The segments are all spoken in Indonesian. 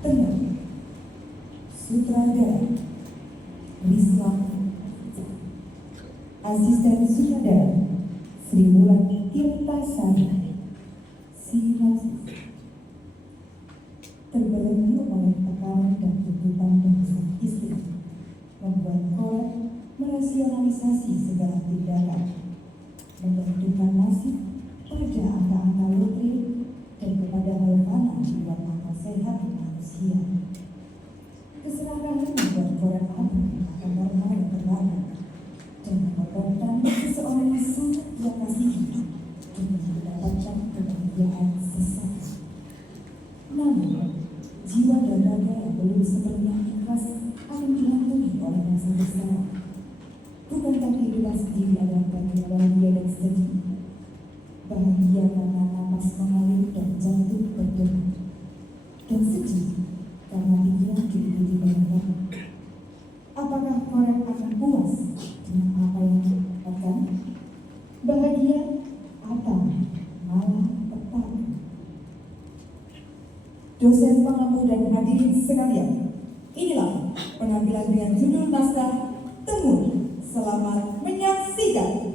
Tengah Sutradara Rizwan, Asisten Sutradara Sri Mulyani Tirtasari, sinopsis. Terbelenggu oleh tekanan dan tuntutan dari sang istri, membuat Korek merasionalisasi segala tindakan, menentukan nasib pada angka-angka lotre dan kepada hal mana di luar akal sehat manusia. Keserakahan membuat Korek akan normal yang terbaru dan mengorbankan seseorang yang sangat dia kasihi demi mendapatkan kebahagiaan sesaat. Namun, jiwa dan raga yang belum sepenuhnya ikhlas akan dihantui oleh rasa bersalah. Bukankah kehidupan sendiri adalah bagian bahagia dan sedih? Bahagia karena napas mengalir dan jantung berdebar, dan sedih karena pikiran diikuti banyak. Apakah Korek akan puas dengan apa yang didapatkan? Bahagia atau malah petaka? Dosen pengamu dan hadirin sekalian, inilah penampilan dengan judul naskah Temur. Selamat menyaksikan.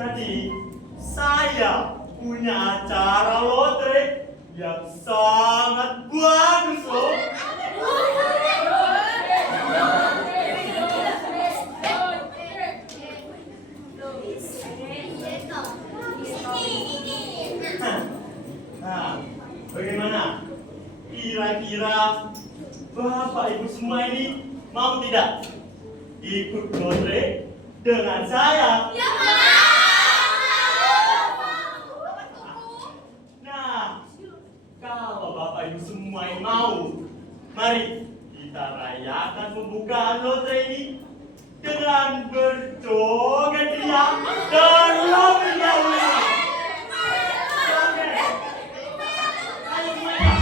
Jadi, saya punya acara lotre yang sangat bagus loh. Nah, bagaimana? Kira-kira Bapak Ibu semua ini mau tidak ikut lotre dengan saya? Ya, Pak. Nah, kalau Bapak Ibu semua yang mau, mari kita rayakan pembukaan lotre ini dengan berjoget riang dan lebih dahulu. Ayo semuanya.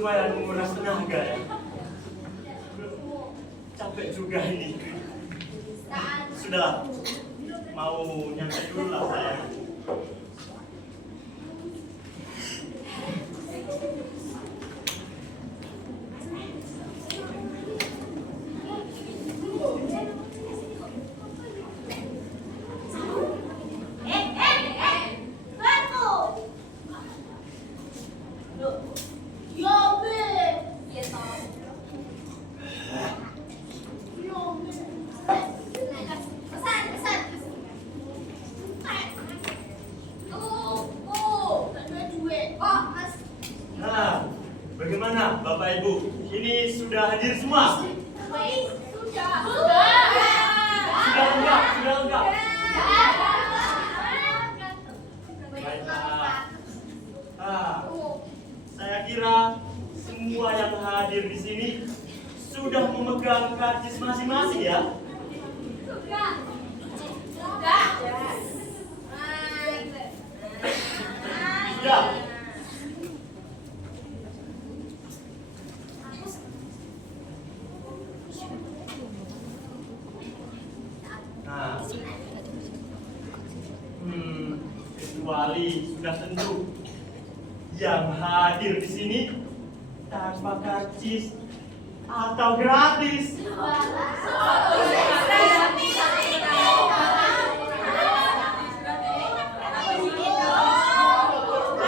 lumayan menguras tenaga ya. Capek juga ini. Sudah, mau nyantai dulu lah saya. Nah, bagaimana Bapak Ibu? Ini sudah hadir semua? Sudah enggak? Baiklah. Saya kira semua yang hadir di sini sudah memegang karcis masing-masing ya? Sudah. Nah, kecuali sudah tentu yang hadir di sini tanpa karcis atau gratis.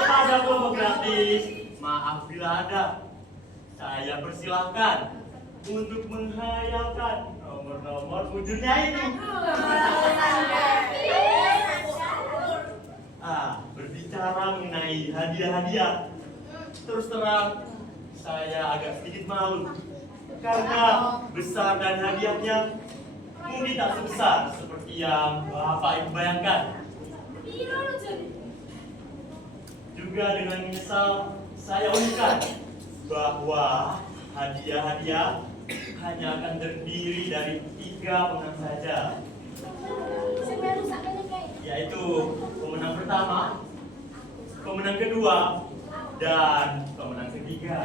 Ada kelompok gratis, maaf bila ada. Saya persilahkan untuk menghayalkan nomor-nomor wujudnya ini. Berbicara mengenai hadiah-hadiah, terus terang saya agak sedikit malu karena besar dan hadiahnya mungkin tak sebesar seperti yang Bapak Ibu bayangkan. Juga dengan menyesal saya umumkan bahwa hadiah-hadiah hanya akan terdiri dari 3 pemenang saja, yaitu pemenang pertama, pemenang kedua, dan pemenang ketiga.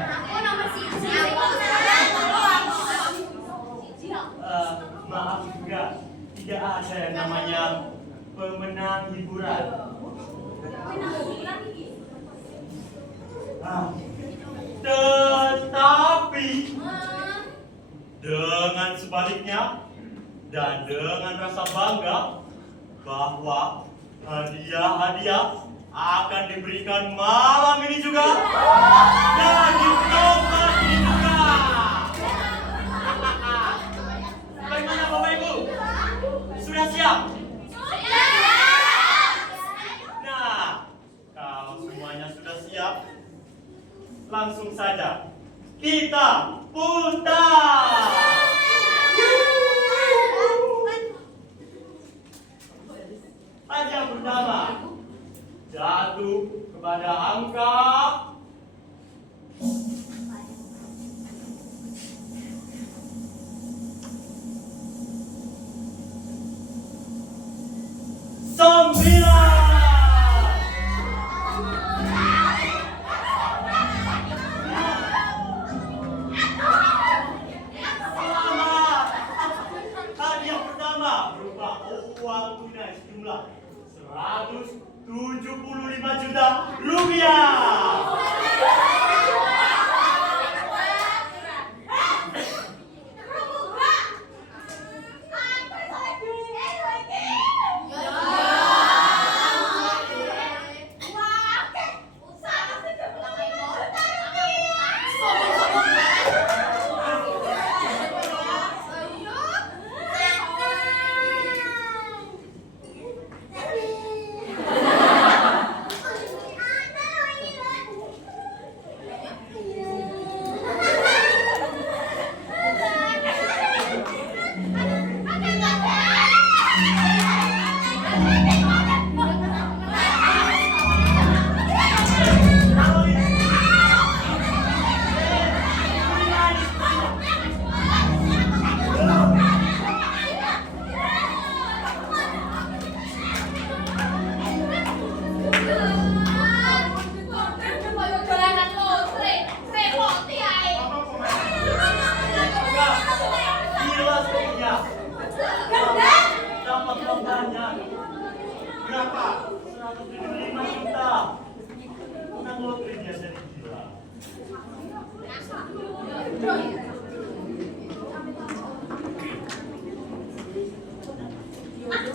Maaf juga, tidak ada yang namanya pemenang hiburan. Tetapi dengan sebaliknya dan dengan rasa bangga bahwa hadiah-hadiah akan diberikan malam ini juga dan di tempat ini juga. Bagaimana Bapak Ibu? Sudah siap? Nah, kalau semuanya sudah siap, langsung saja kita putar. Hadiah pertama jatuh kepada angka 9. Uang tunai sejumlah 175 juta rupiah.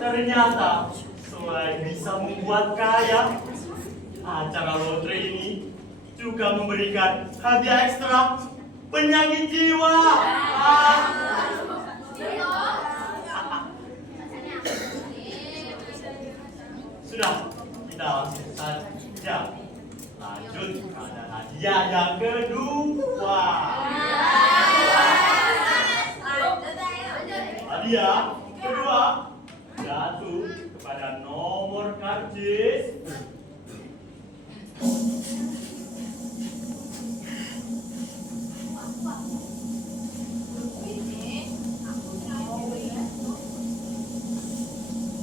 Ternyata selain bisa membuat kaya, acara lotre ini juga memberikan hadiah ekstra penyakit jiwa. Sudah, kita langsung saja lanjut pada hadiah yang kedua. Hadiah kedua jatuh kepada nomor karcis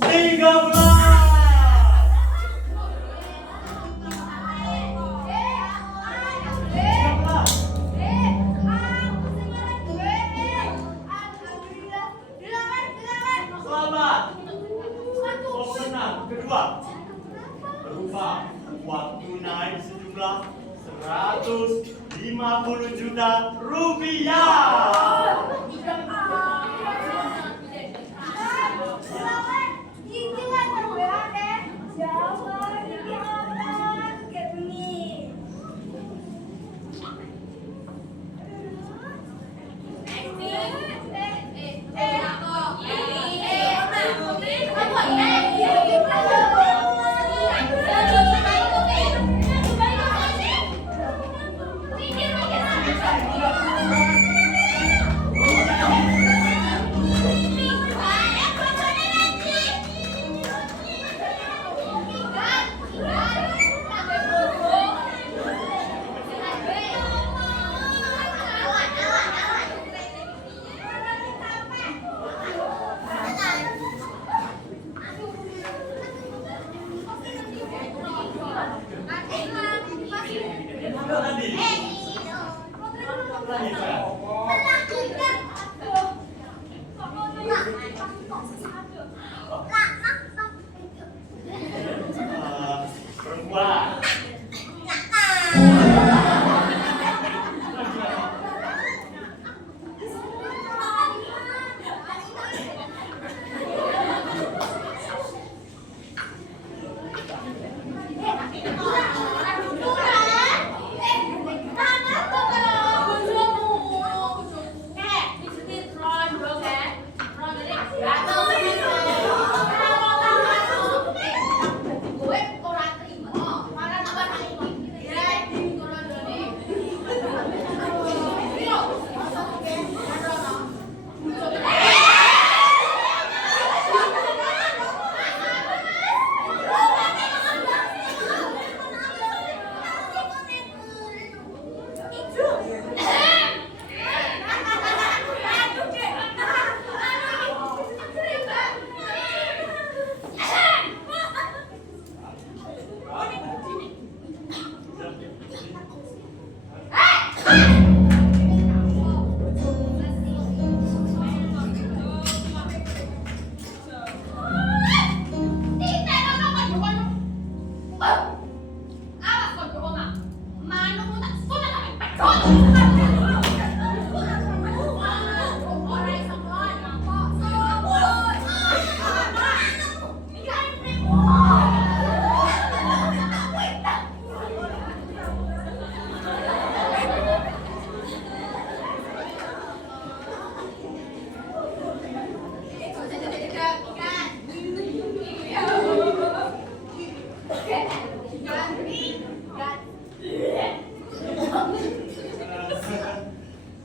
13. Selamat, pemenang kedua berupa uang tunai sejumlah 150 juta rupiah. Perempuan.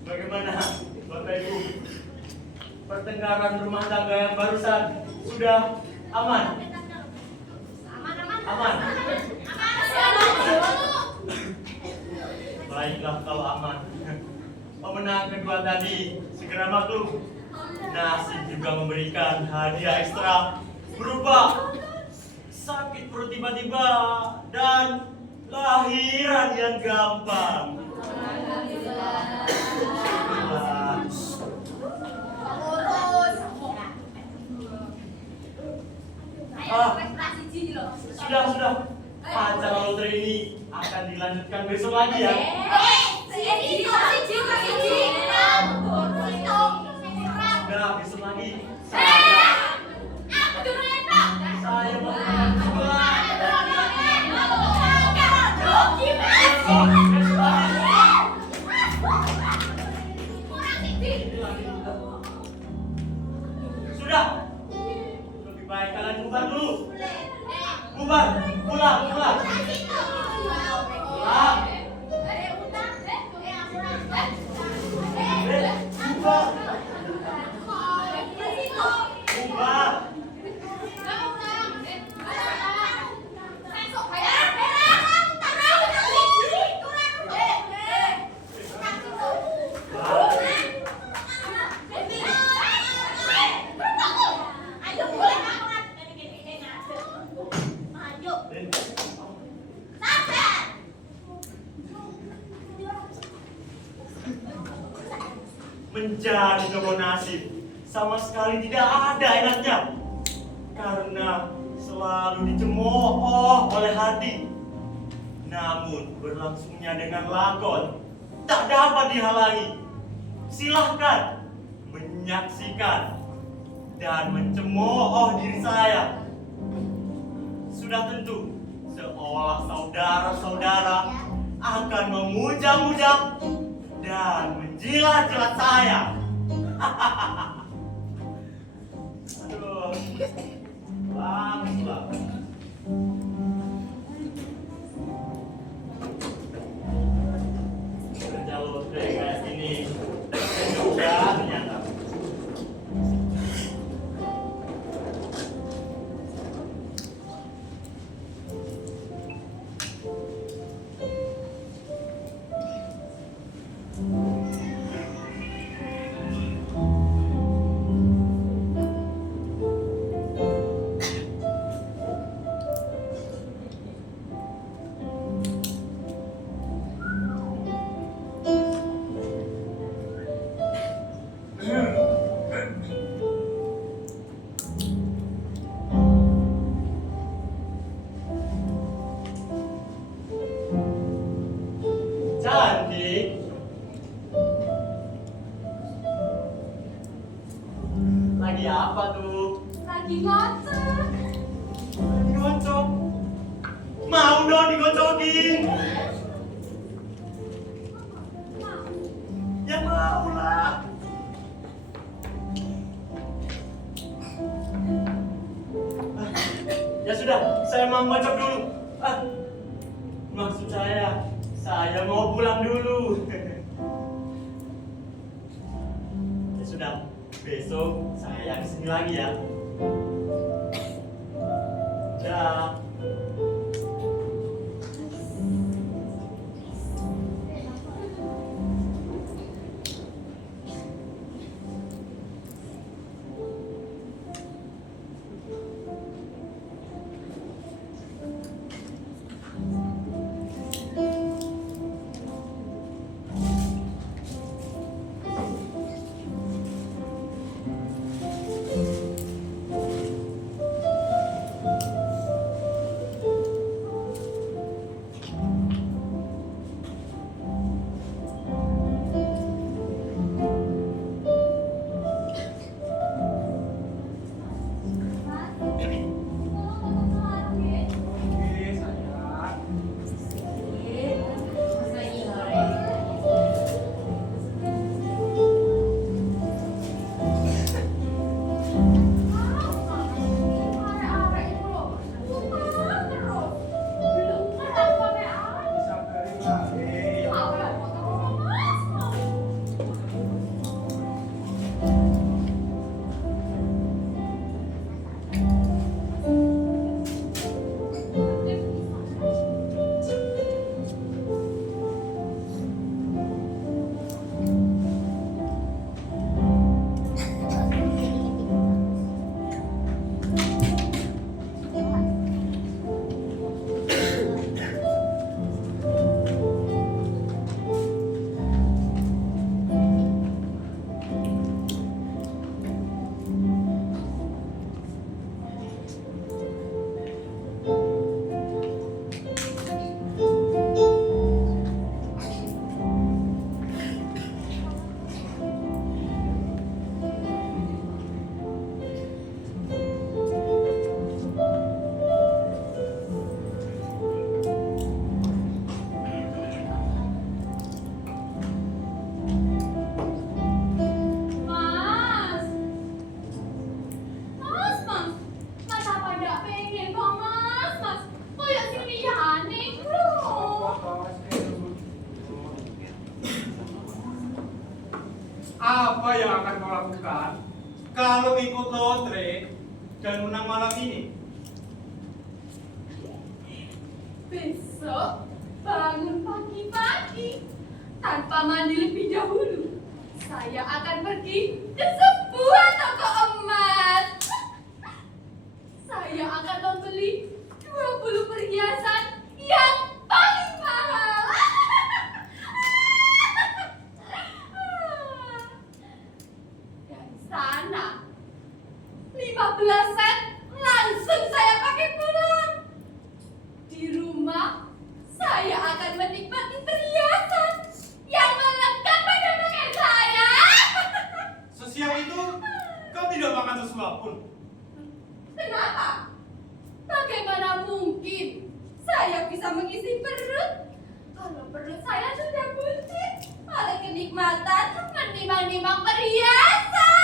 Bagaimana, Bapak Ibu? Pertengkaran rumah tangga yang barusan sudah aman? Aman? Baiklah kalau aman. Pemenang kedua tadi segera maklum. Nasib juga memberikan hadiah ekstra berupa sakit perut tiba-tiba dan lahiran yang gampang. Sudah. Acara lotre ini akan dilanjutkan besok lagi ya. Sudah. Lebih baik kalian bubar dulu. Bubar, pulang. Pulang. Bubar. Bubar. Menjadi kebon nasib sama sekali tidak ada enaknya karena selalu dicemooh oleh hati. Namun berlangsungnya dengan lakon tak dapat dihalangi. Silahkan menyaksikan dan mencemooh diri saya. Sudah tentu seolah saudara-saudara akan memuja-muja dan menjilat-jilat saya. Aduh, pelan-pelan. Kerja lotre kayak gini juga ternyata. Cantik. Lagi apa tuh? Lagi ngocok. Ngocok. Mau dong digocokin. Ya mau lah. Ya sudah, saya mau ngocok dulu. Maksud saya mau pulang dulu. Ya sudah, besok saya kesini lagi ya. Dah. Apa yang akan kau lakukan kalau ikut lotre dan menang malam ini? Besok bangun pagi-pagi tanpa mandi lebih dahulu. Saya akan pergi ke sebuah toko emas. Saya akan membeli 20 perhiasan yang paling mahal. Dari sana 15 sen langsung saya pakai pulang. Di rumah saya akan menikmati perhiasan yang melekat pada pakaian saya. Sesiang itu kau tidak makan sesuap pun. Kenapa? Bagaimana mungkin saya bisa mengisi perut kalau perut saya sudah buncit oleh kenikmatan menimang-nimang perhiasan?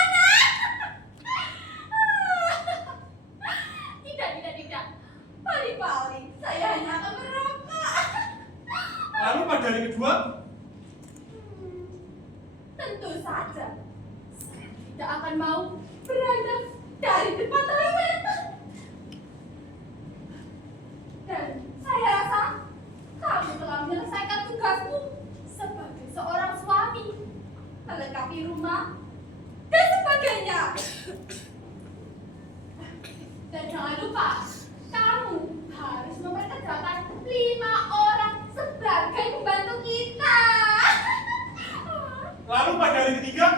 Tidak. Paling-paling saya hanya akan merokok. Lalu pada hari kedua, Tentu saja saya tidak akan mau berada dari depan televisi. Dan saya rasa kamu telah menyelesaikan tugasmu sebagai seorang suami, melengkapi rumah dan sebagainya. Dan jangan lupa, kamu harus memperkerjakan 5 orang sebagai pembantu kita. lalu pada hari ketiga,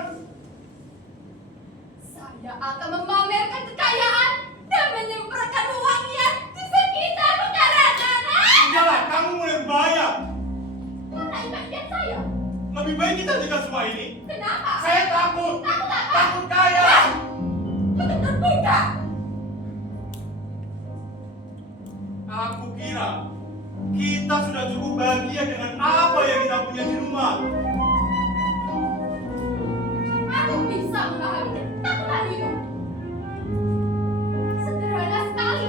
Saya akan memamerkan kekayaan dan menyemprotkan uangnya di sekitar pekarangan. sudahlah kamu mulai berbahaya. Mana impian saya? Lebih baik kita tinggal semua ini. Kenapa? Saya takut, Takut apa? takut kaya. Betul tidak? Aku kira kita sudah cukup bahagia dengan apa yang kita punya di rumah. Aku bisa memahami ketakutan itu. Sederhana sekali.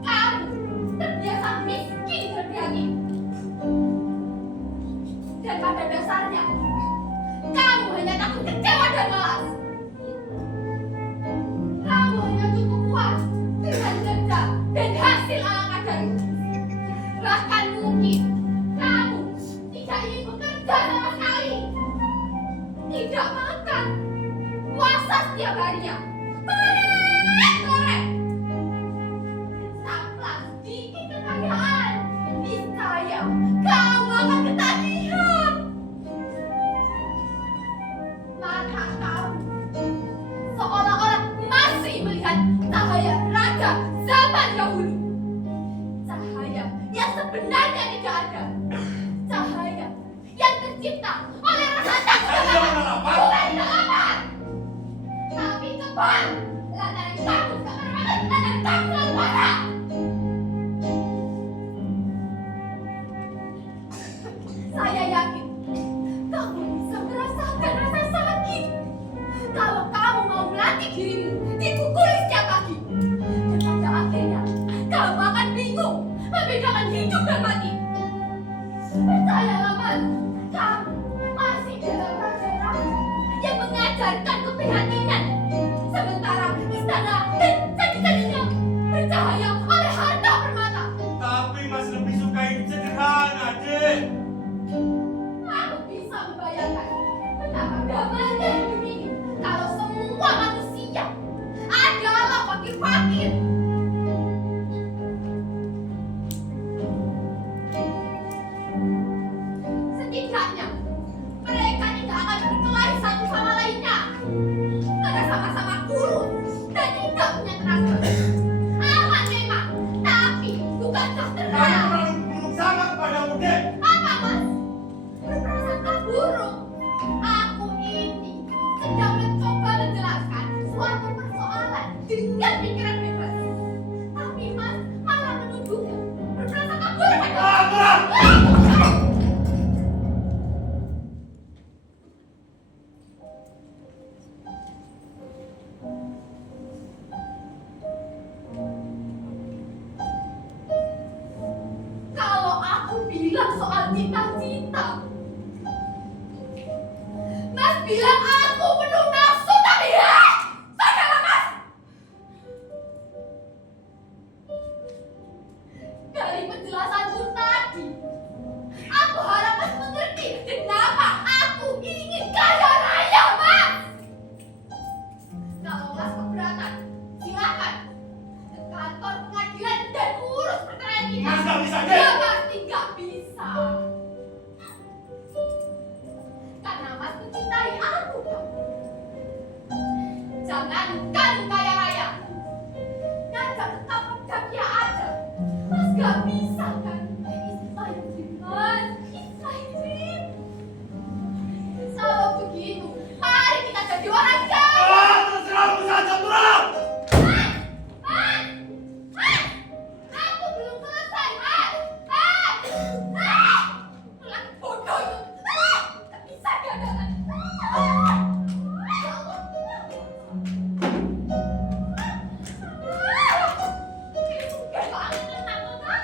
Kamu terbiasa miskin terbiasa. Dan pada dasarnya, kamu hanya takut kecewa dan malas. Kamu hanya cukup puas dengan kerja dan hasil ala kadarmu. Bahkan mungkin kamu tidak ingin bekerja sama sekali. Tidak makan, puasa setiap harinya. Korek. Samplah sedikit kekayaan. Niscaya kamu akan ketagihan. Mata kamu seolah-olah masih melihat cahaya raja zaman dahulu. Cahaya yang sebenarnya tidak ada. Cahaya yang tercipta oleh rasa takut. Saya tidak menerapkan. Bukan kegelapan, tapi kebal. Lantaran kamu sekarang lantaran kamu selalu marah. Saya yakin kamu bisa merasakan rasa sakit kalau kamu mau melatih dirimu dipukuli setiap pagi. Dan pada akhirnya kamu akan bingung membedakan hidup dan mati. Percayalah mas, kamu masih dalam pelajaran yang mengajarkan keprihatinan. Sementara istana dan candi-candinya bercahaya oleh harta permata. Tapi masih lebih suka hidup sederhana, Dek. Aku bisa membayangkan betapa damainya hidup ini kalau semua manusia adalah fakir-fakir. Setidaknya mereka tidak akan berkelahi satu sama lainnya karena sama-sama kurus dan tidak punya tenaga. Aman memang, tapi bukankah Kamu terang? terlalu buruk sangat kepadamu, Dek. Apa mas? Berprasangka buruk. Aku ini sedang mencoba menjelaskan suatu persoalan dengan pikiran bebas. Tapi mas malah menuduhnya berprasangka buruk. Kalau aku bilang soal cita-cita, mas bilang aku penuh nafsu, tapi saudara Mas. Dari penjelasanmu tadi, aku harap Mas mengerti kenapa aku ingin kaya raya, Mas. Kalau Mas keberatan, silakan ke kantor pengadilan dan urus perceraian kita. Mas gak bisa, Ya pasti gak bisa. Karena Mas mencintai aku, kan? Jangankan kaya raya, ngajak tetap kerja aja. Mas gak bisa, kan? It's my dream, Mas. It's my dream. Kalau begitu, mari kita jadi orang kaya. Terserahmu saja, Turang! Mas! Mas! Aku belum selesai, Mas! Mas! Mas! Lelaki bodoh itu! Tak bisa diandalkan! Ini bukan banget tentang otak.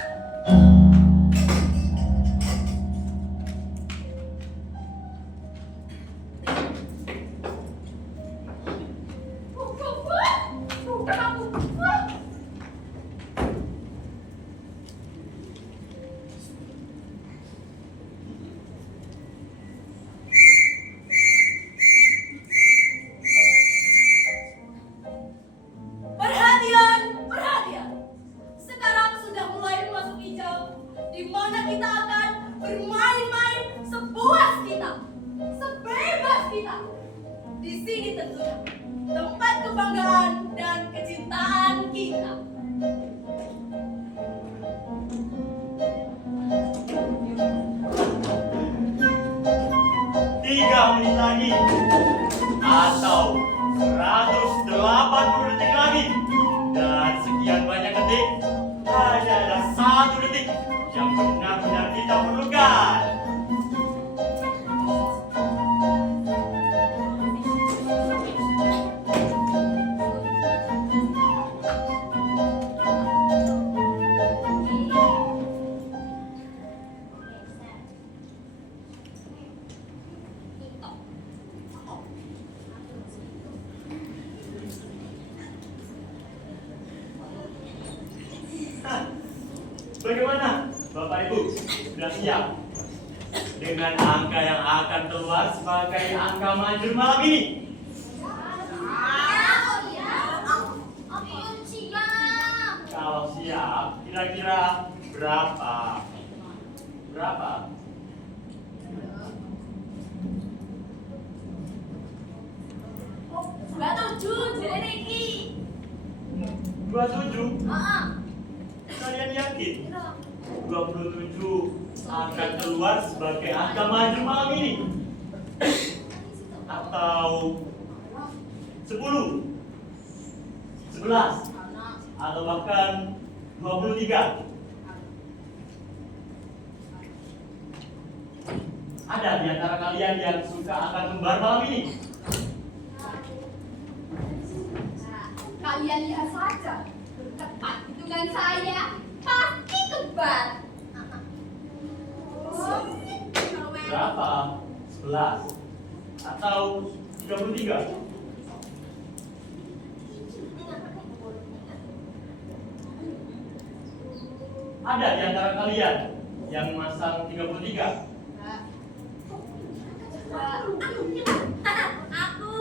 Bukan aku! Perhatian, perhatian. Sekarang sudah mulai memasuki jam di mana kita akan bermain-main sepuas kita, sebebas kita. Di sini tentunya tempat kebanggaan dan kecintaan kita. 3 menit lagi atau 180 detik lagi, dan sekian banyak detik hanya ada 1 detik yang benar-benar kita perlukan. Hah, bagaimana Bapak Ibu, sudah siap dengan angka yang akan keluar sebagai angka manjur malam ini? Kalau siap, kira-kira berapa? Berapa? Gak tujuh, jadi iki. 27? Heeh. Kalian yakin? 27 akan keluar sebagai angka manjur malam ini? Atau 10? 11? Atau bahkan 23? Ada di antara kalian yang suka angka kembar malam ini? Kalian lihat saja, tepat hitungan saya pasti kembar. Berapa? 11? Atau 33? Ada di antara kalian yang masang 33? Aku.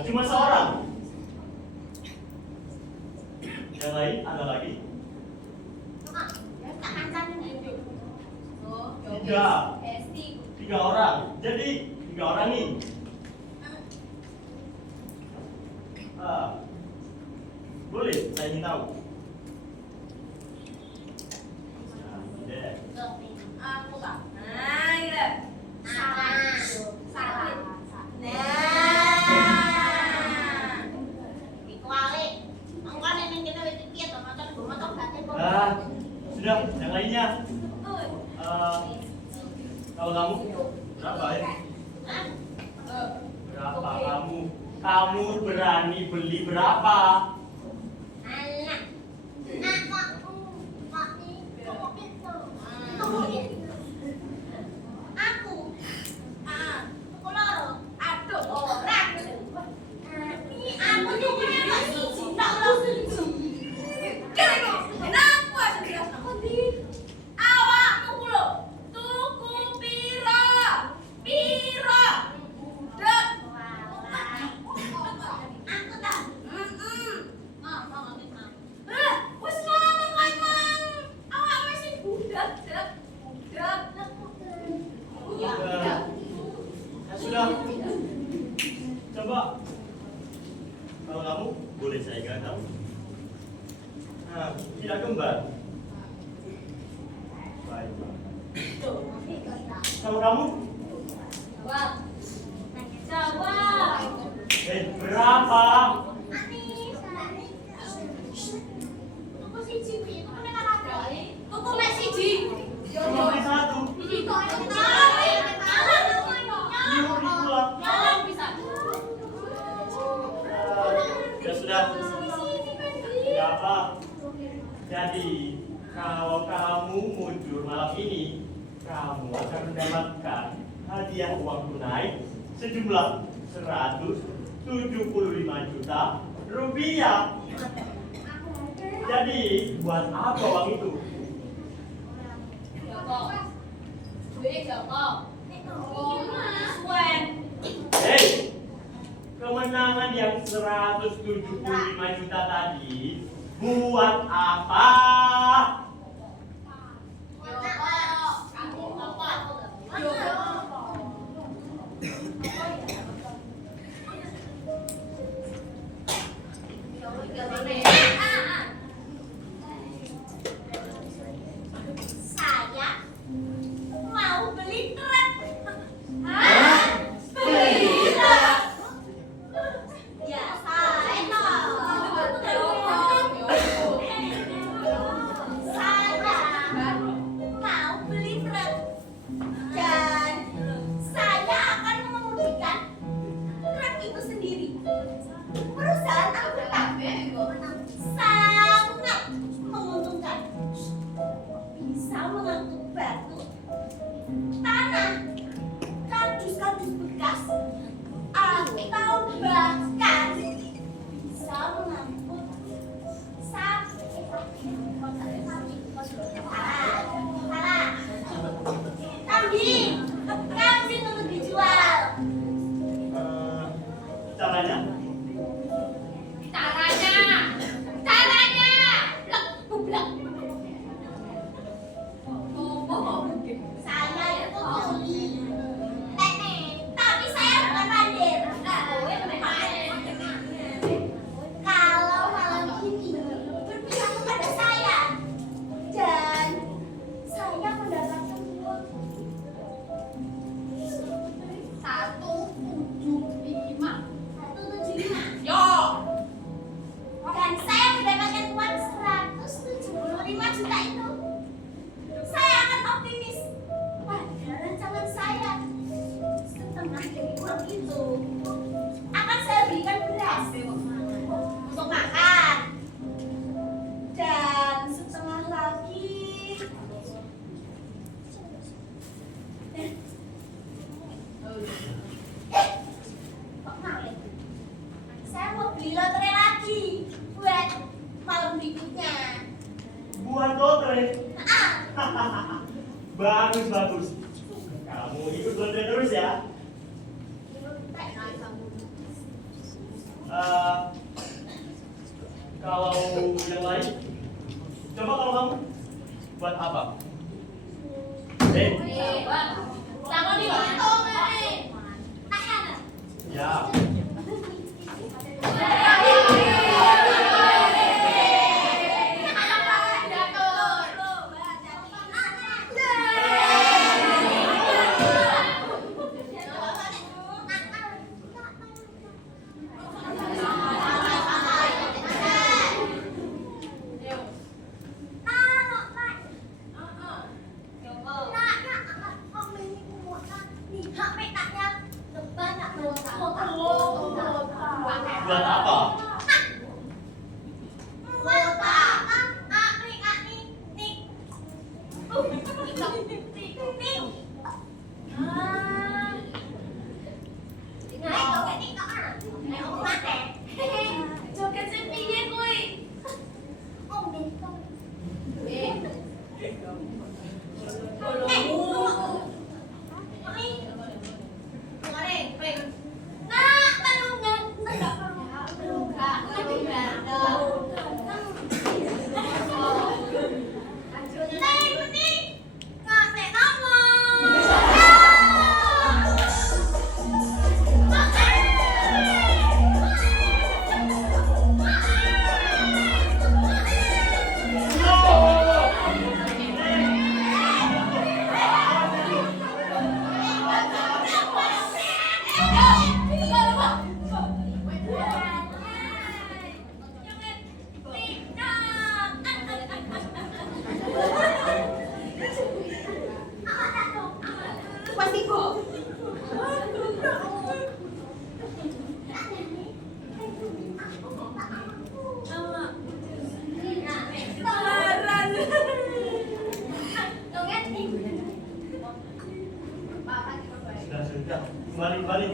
Cuma seorang. Yang lain ada lagi? Tiga orang. Jadi 3 orang nih. Boleh saya ingin tahu? Ya, Aku tak. Nah, gitu. Salah. sudah, yang lainnya. Kalau kamu berapa ya? Berapa kamu? Kamu berani beli berapa? Aku Iya. Ya sudah. Coba. Kalau kamu boleh saya gantung. Nah, tidak kembar. Baik. Kalau kamu? Jawab. Jawab. Berapa? Tuku mek siji. Cuma beli satu. Nyolong bisa. Ya sudah. Tidak apa. Jadi, kalau kamu mundur malam ini, kamu akan mendapatkan hadiah uang tunai sejumlah 175 juta rupiah. Jadi, buat apa uang itu? Hei, kemenangan yang 175 juta tadi buat apa? Saya mau beli truk. Ya, saya tahu. Saya mau beli truk. Dan saya akan mengemudikan truk itu sendiri. Perusahaan angkutan sangat menguntungkan. Bisa mengangkut batu, tanah, kardus-kardus bekas, atau bahkan bisa mengangkut sapi. Kambing untuk dijual. Caranya? Saya itu Oli. Tapi saya bukan Raden. Kalau malam ini berpihak kepada saya dan saya mendapatkan uang 175. Dan saya mendapatkan uang 175 juta itu. Saya akan optimis pada rancangan saya. Setengah dari uang itu akan saya berikan beras untuk makan. Dan setengah lagi kok malah? Saya mau beli lotre lagi buat malam berikutnya. Buat lotre. Ah, Bagus, bagus. Kamu ikut lotre terus ya. Kalau yang lain, coba kalau kamu buat apa? Ya. Buat apa? pasti bohong. Kelaran. Dongeng. Sudah. Kembali.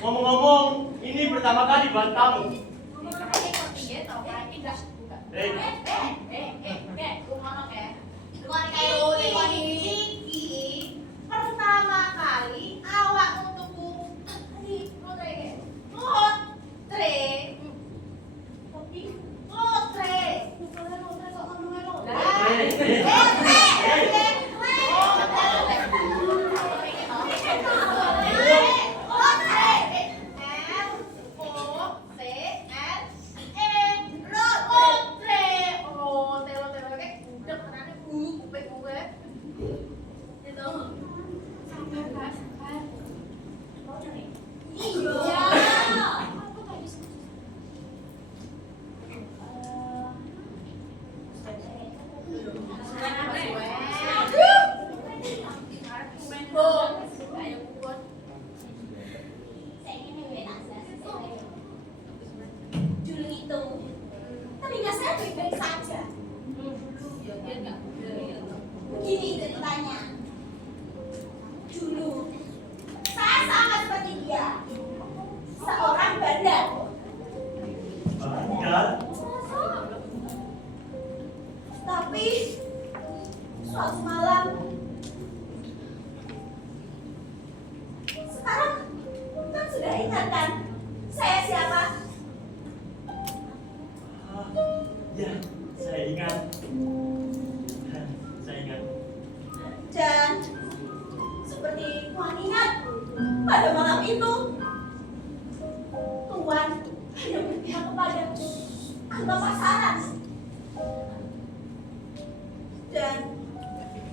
Ngomong-ngomong, ini pertama kali buat kamu. Pertama kali awak untukku Dulu itu telinga saya baik-baik saja. Begini ceritanya. Dulu saya sama seperti dia, seorang bandar. Bandar? Tapi suatu malam, sekarang kan sudah ingat kan saya siapa? Ya, saya ingat. Dan seperti Tuhan ingat, pada malam itu Tuhan hanya berpihak kepada angka pasaran. Dan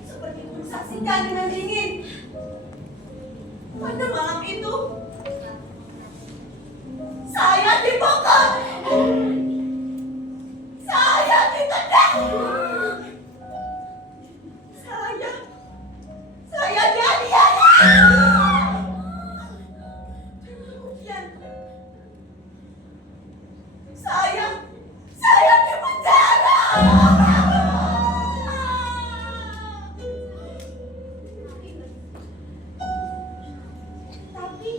seperti menyaksikan dengan dingin, pada malam itu saya dipukul, saya ditendang, saya dianiaya. Kemudian saya dipenjara. Tapi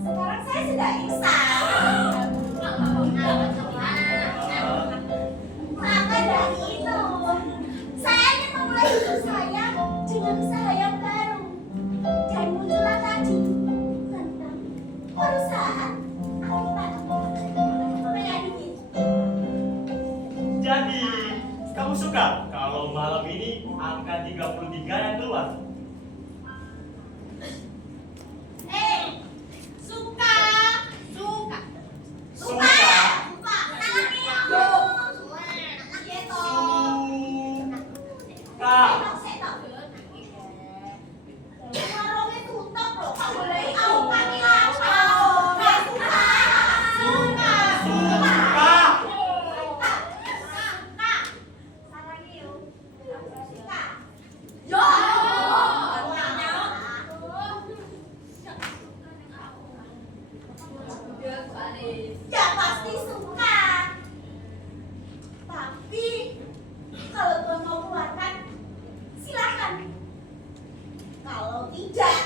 sekarang saya sudah insaf. Maka dari itu, saya ingin memulai hidup saya dengan usaha yang baru. Dan muncullah tadi tentang perusahaan angkutan pengadil. Jadi, kamu suka kalau malam ini angka 33 yang keluar? Suka. Suka. Warungnya tutup loh, kamu boleh tahu kaki apa? Suka. Ya pasti suka. Tapi kalau Tuhan mau keluarkan, silakan. Kalau tidak,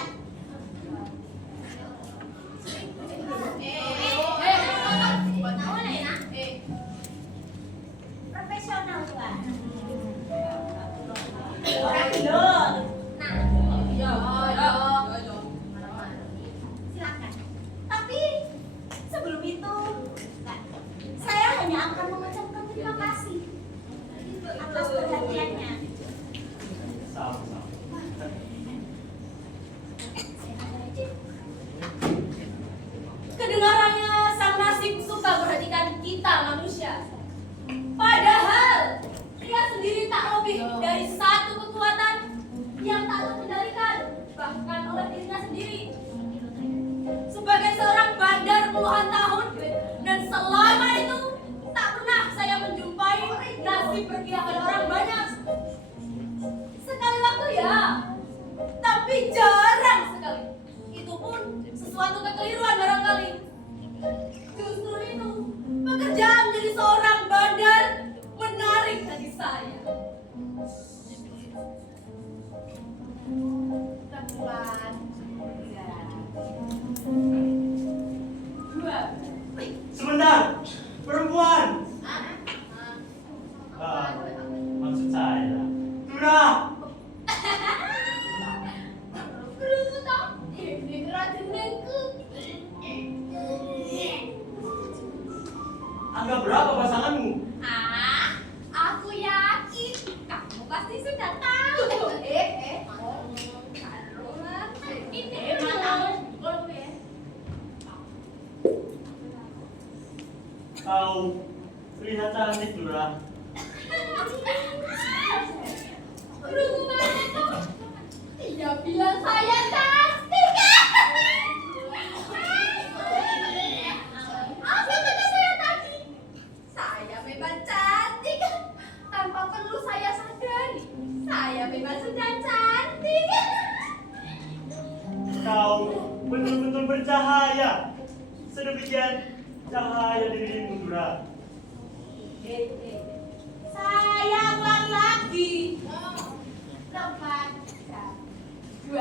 profesional Tuhan. Orang belum. Silakan. Tapi sebelum itu, saya hanya akan mengucapkan terima kasih atas perhatiannya. Sama-sama. Kedengarannya sang nasib suka perhatikan kita manusia. Padahal dia sendiri tak lebih dari satu kekuatan yang tak terkendalikan bahkan oleh dirinya sendiri. sesuatu kekeliruan barangkali. Justru itu, pekerjaan menjadi seorang bandar menarik bagi saya. Teman. Dua. Sebentar, perempuan. Ah. Maksud saya, Dura. Beruntung tak? Ini kerajenengku. Angka berapa pasanganmu? Aku yakin kamu pasti sudah tahu. Ini Kau terlihat cantik, Dura. Beruntung banget tuh. Dia bilang saya cantik. Apa kata saya tadi? Saya memang cantik. Tanpa perlu saya sadari, saya memang sudah cantik. Kau betul-betul bercahaya. Sedemikian cahaya dirimu, Dura. Saya laki-laki. Tempat 12.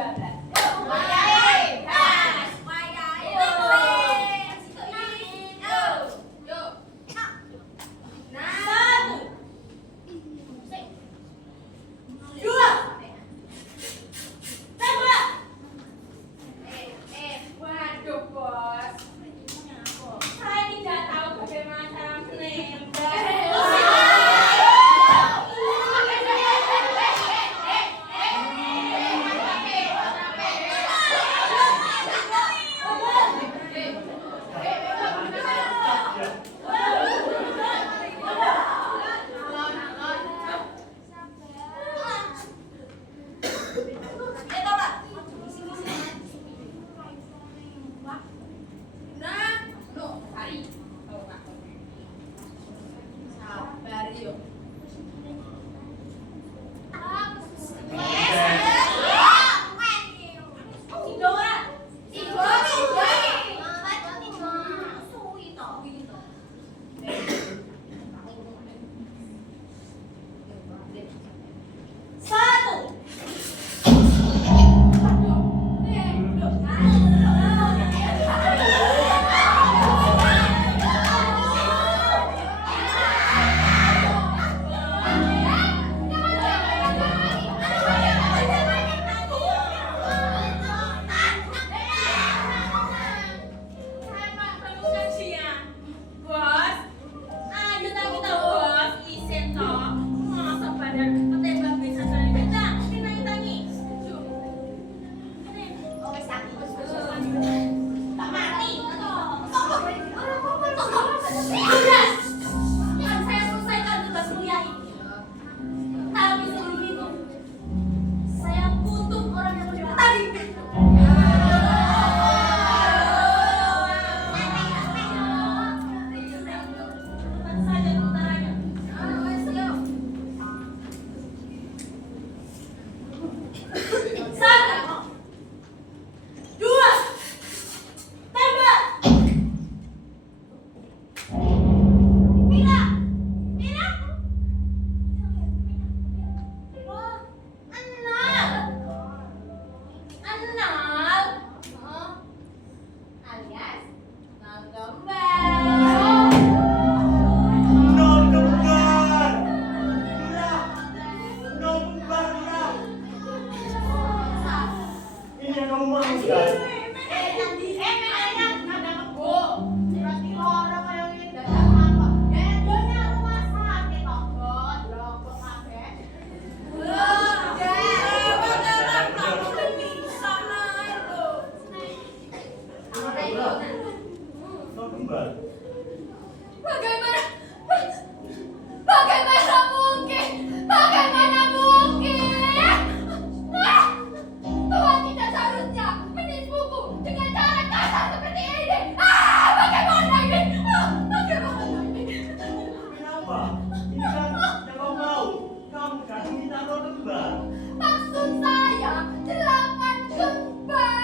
Waduh, bos. Saya tidak tahu bagaimana cara menembak. Maksud saya 8 kembar.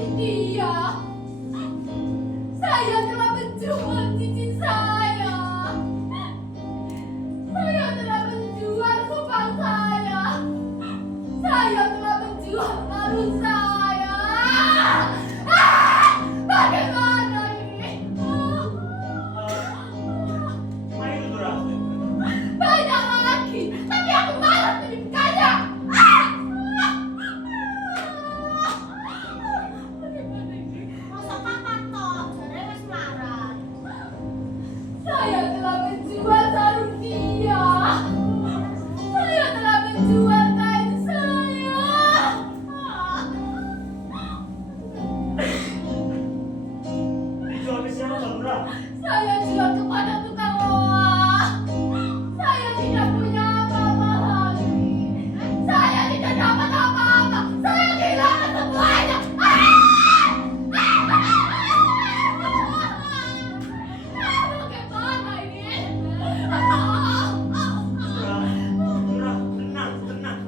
cincin dia. Saya telah menjual cincin saya. Saya telah menjual kupang saya. Saya telah menjual kalung saya. Bagaimana ini? Mari Tura. Banyak lagi, tapi aku malas menyebutkannya. Bagaimana ini? Masa papat toh, jare wis melarat. Saya telah menjual sarung dia. Saya telah menjual kain saya. Dijual ke siapa Tura? Saya jual kepada tukang loa. Saya tidak punya apa-apa lagi. Saya tidak dapat apa-apa. Saya kehilangan semuanya. Bagaimana ini? Tura, tenang.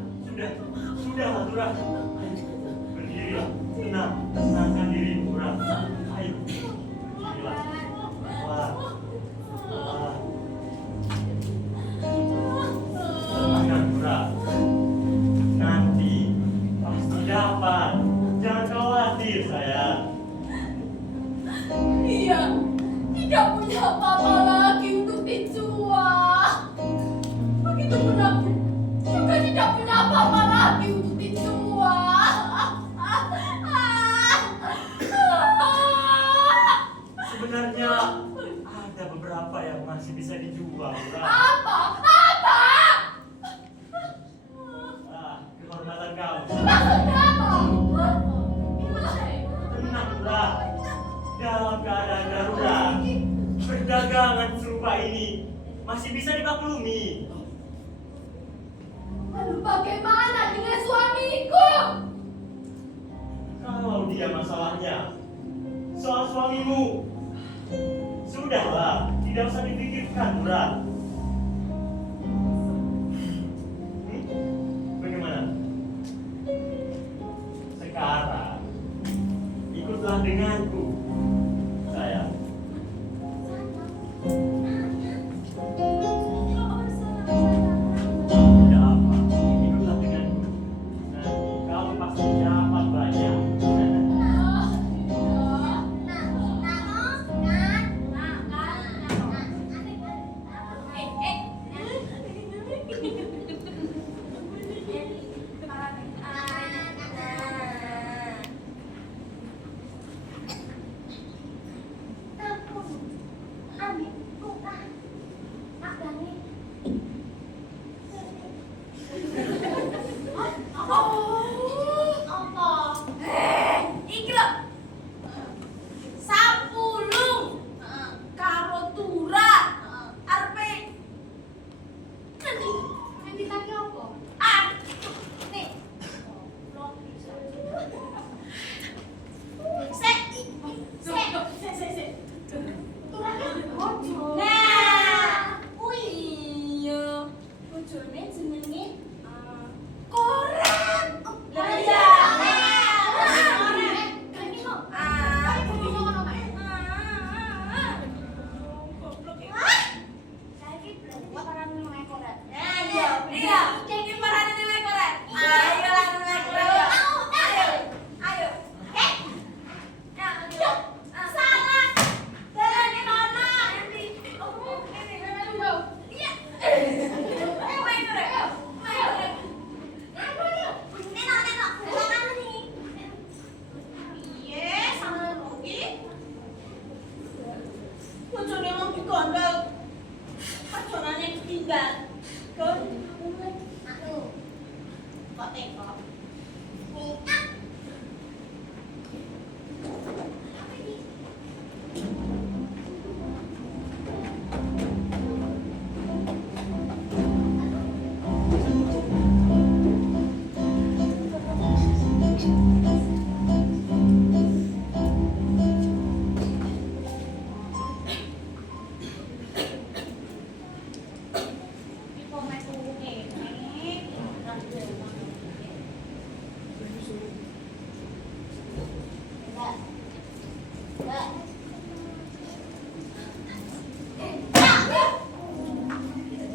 Sudahlah Tura. Berdirilah, tenangkan diri Tura. Ayo, berdirilah. Tenangkan Tura. Nanti pasti dapat. Jangan khawatir sayang. Iya, tidak punya apa-apa lagi untuk dijual. Begitupun aku juga tidak punya apa-apa lagi untuk dijual. Sebenarnya ada beberapa yang masih bisa dijual, Tura. Apa? Kehormatan kamu. Maksudnya apa? Tenang, Tura. Dalam keadaan darurat, perdagangan serupa ini masih bisa dimaklumi. Lalu bagaimana dengan suamiku? Kalau dia masalahnya soal suamimu, sudahlah, tidak usah dipikirkan, Tura. Bagaimana? Sekarang ikutlah denganku, sayang. Tidak apa, ikutlah denganku. Nanti kamu pasti dapat banyak.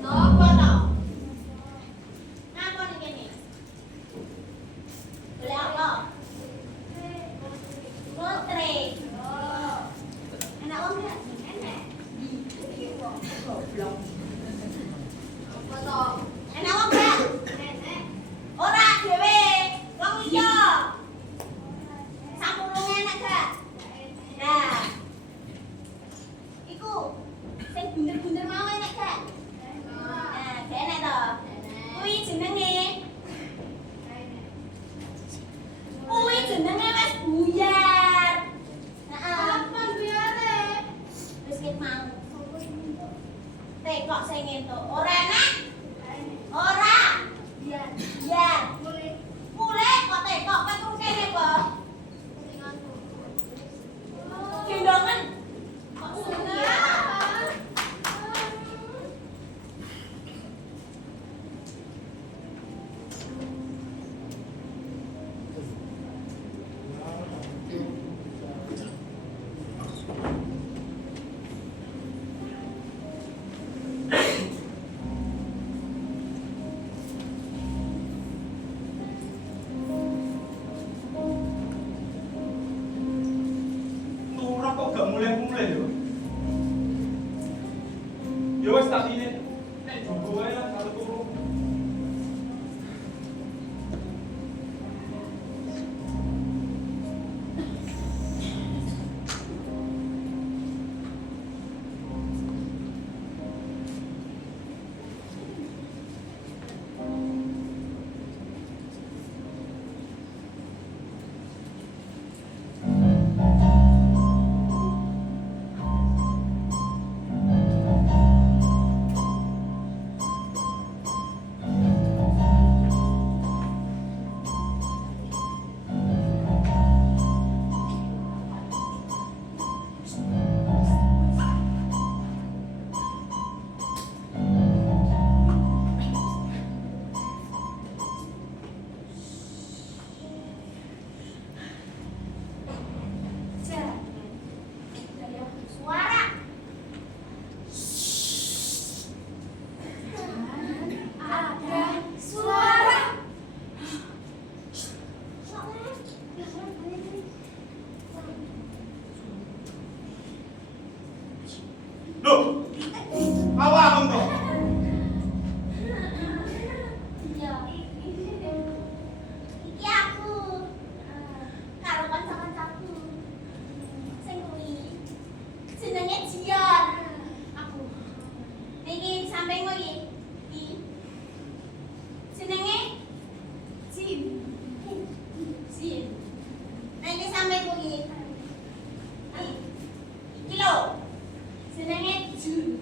Napa to? Napa ning kene? Golek apa? Lotre. Enak wong gak? Enak. Goblok. Apa toh? Enak wong gak? Nenek. Ora dhewe. Wong liya. Sampurung enak gak? Nah. Iku sing bunder-bunder mau enak gak? Nah, gak enak to. Kuwi jenenge. Kuwi jenenge wis buyar. Heeh. Kapan biare? Wis ket mau. Tekok sing entuk. Ora enak? Ora. Biar. Ya. Boleh. Mulai kok tekok kan terus kene apa? Sing aku. Gendongan. Kok sudah? Turah kok gak mulai-mulai yo. Ya wis tak ini nek jogo wae lah karo turu. Suara. Ada suara. Loh, awakmu to. Iya. Iki aku. Karo kanca-kancaku. Sing kuwi jenenge Jion. Aku. Niki sampingmu iki. Iki. Jenenge Jin. Jin. Niki sampingmu iki. Iki lho. Jenenge Jun.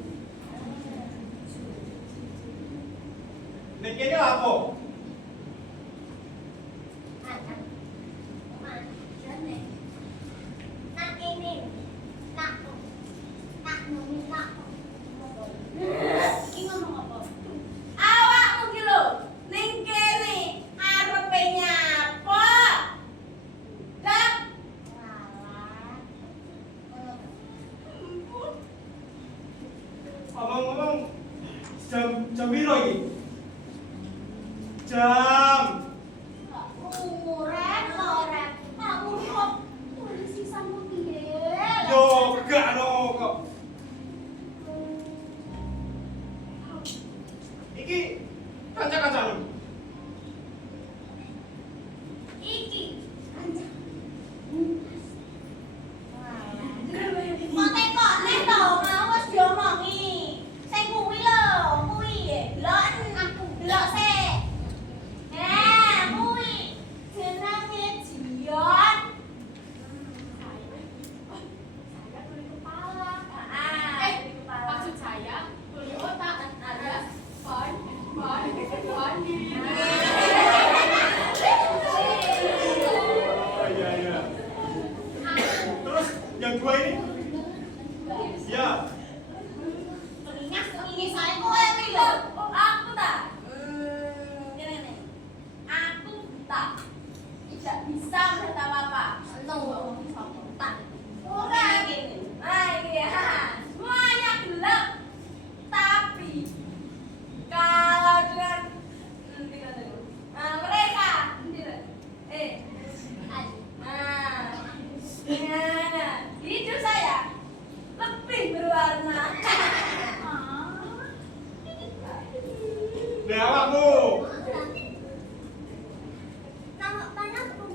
Nek kene apa? Iki ngomong apa? Awakmu ki lho, ning kene arepe nyapa? Dak. Ngomong-ngomong jam piro iki? Jam. Urep lho, rep. Aku kok tulis sisamu piye? Yo gak no kok. Iki kanca-kancamu. Iki. Kok tekone to, mau wis diomongi. Sing kuwi lho, kuwi. Deloken aku, delok sik. Kuwi jenenge Jion. Saya kulit kepala. Ah, Maksud saya kulit otak ada pon. Oh iya iya. Terus yang dua ini? Ya. Ini saya kowe kuwi lho. Aku ta. Ngene. Aku tak tidak bisa berkata apa. No. Nah, hijau saya lebih berwarna. Nah, awakmu. Nama panaku.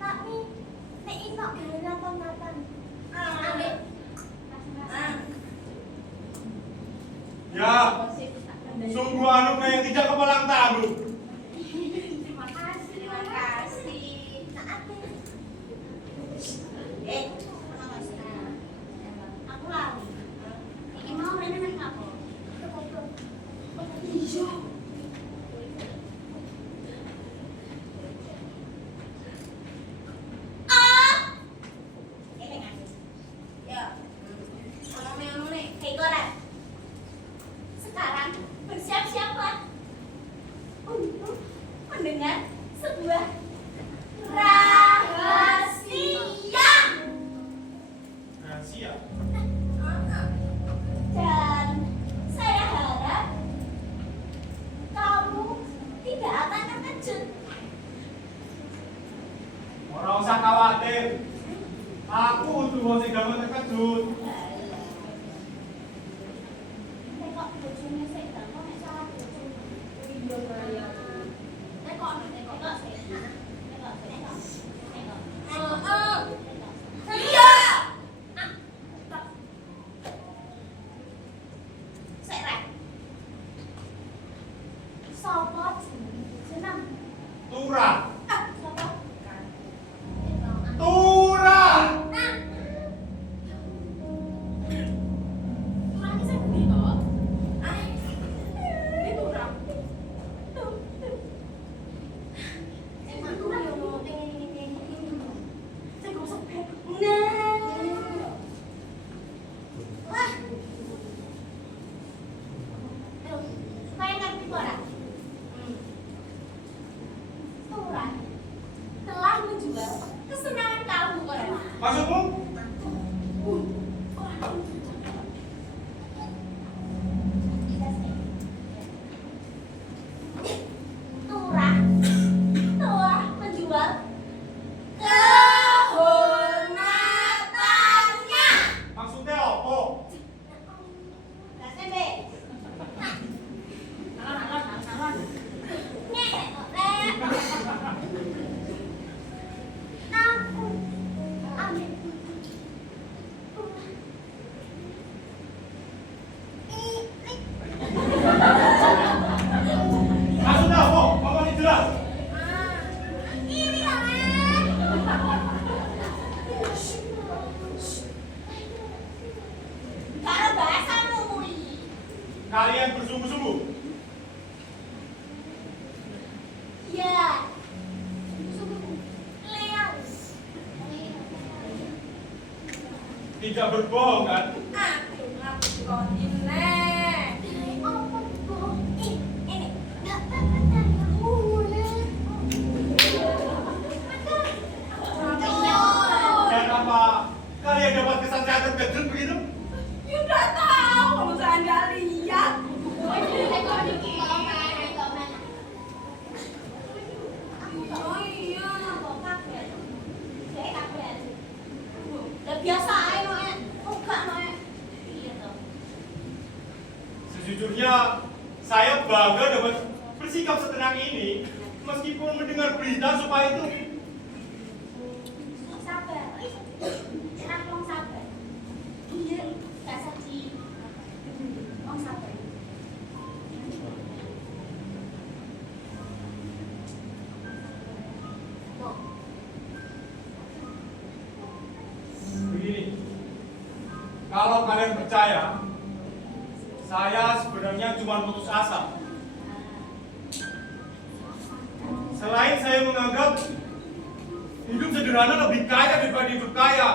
Tapi nek iso gawe napa-napan. Ambil. Ya, sungguh anu yang tidak kepalang tangguh. Terima kasih. Terima kasih. Aku lali. Iki mau rene nang apa? Iya. Ah. Ini kan. Ya. Ngomong nih, hei koran. Sekarang bersiap-siaplah untuk mendengar sebuah rahasia. Rahasia. Dan saya harap kamu tidak akan terkejut. Ora usah khawatir. Aku untuk wong sing gampang terkejut. Tekok bojone sik gampang nek salah bojo. Iya kaya. Tekok sik. Tekok. Iya. Sik rek. Sopo jeneng? Turah. Sopo? Turah. Turang iki sing ndi to? Ini turang. Tuh. Sing turang yo ini. Sing gosok beb. Nah. Wah. Ayo, kayak ngerti kok ora? Turang telah menjual kesenangan kamu kok ora? Maksudmu? Turah telah menjual kehormatannya. Maksudnya apa? Kasih be. Salon. Nek. Aku ambil. Maksudnya apa? Ngomong ini jelas. Ini lah. Karo bahasamu kuwi. Kalian bersungguh-sungguh. Iya. Leal. Tidak berbohong kan? Aduh, ngakon ini. Apa kok? Ini. Enggak percaya. Dan apa? Kalian dapat kesan saya terkejut begitu? Ya udah tahu kalau saya nggak lihat. Oh iya. Saya kaget. Lah biasa ae no. Oh gak no. Iya toh. Sejujurnya, saya bangga dapat bersikap setenang ini meskipun mendengar berita supaya itu. Sabar. Enak wong sabar. Iya, gak sedih. Wong sabar. Begini, kalau kalian percaya, saya sebenarnya cuma putus asa. Selain saya menganggap hidup sederhana lebih kaya daripada hidup kaya.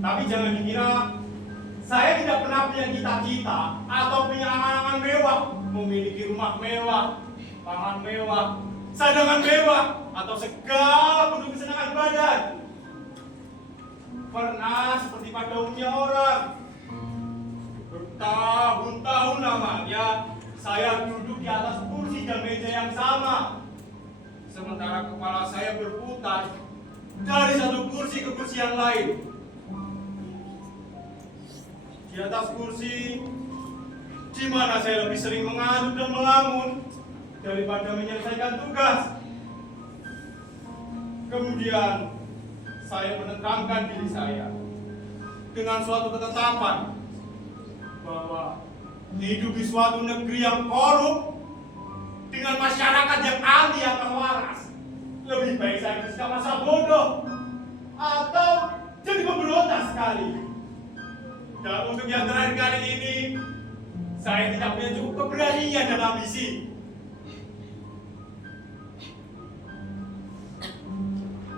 Tapi jangan dikira saya tidak pernah punya cita-cita atau punya angan-angan mewah, memiliki rumah mewah, pangan mewah, sadangan mewah, atau segala bentuk kesenangan badan. Pernah seperti pada umumnya orang, bertahun-tahun lamanya saya duduk di atas kursi dan meja yang sama. Sementara kepala saya berputar dari satu kursi ke kursi yang lain. Di atas kursi, di mana saya lebih sering mengantuk dan melamun daripada menyelesaikan tugas. Kemudian, saya menenangkan diri saya dengan suatu ketetapan bahwa hidup di suatu negeri yang korup dengan masyarakat yang anti akal waras, lebih baik saya bersikap masa bodoh atau jadi pemberontak sekali. Dan untuk yang terakhir kali ini, saya tidak punya cukup keberanian dan ambisi.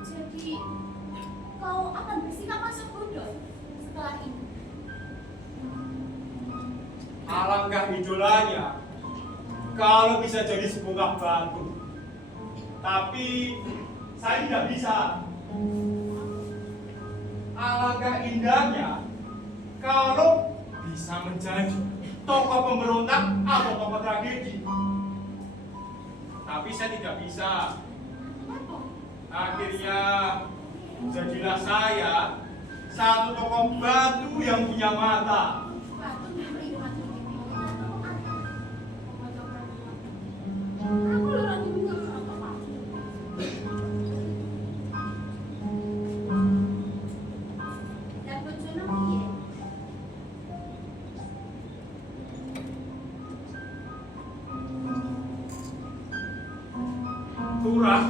Jadi, kau akan bersikap masa bodoh setelah ini. Alangkah idolanya kalau bisa jadi sebongkah batu. Tapi saya tidak bisa. Alangkah indahnya kalau bisa menjadi tokoh pemberontak atau tokoh tragedi. Tapi saya tidak bisa. Kenapa? Akhirnya jadilah saya satu tokoh batu yang punya mata. Batu memberi mati. Aku lagi bingung apa? Dan bojone piye? Turah.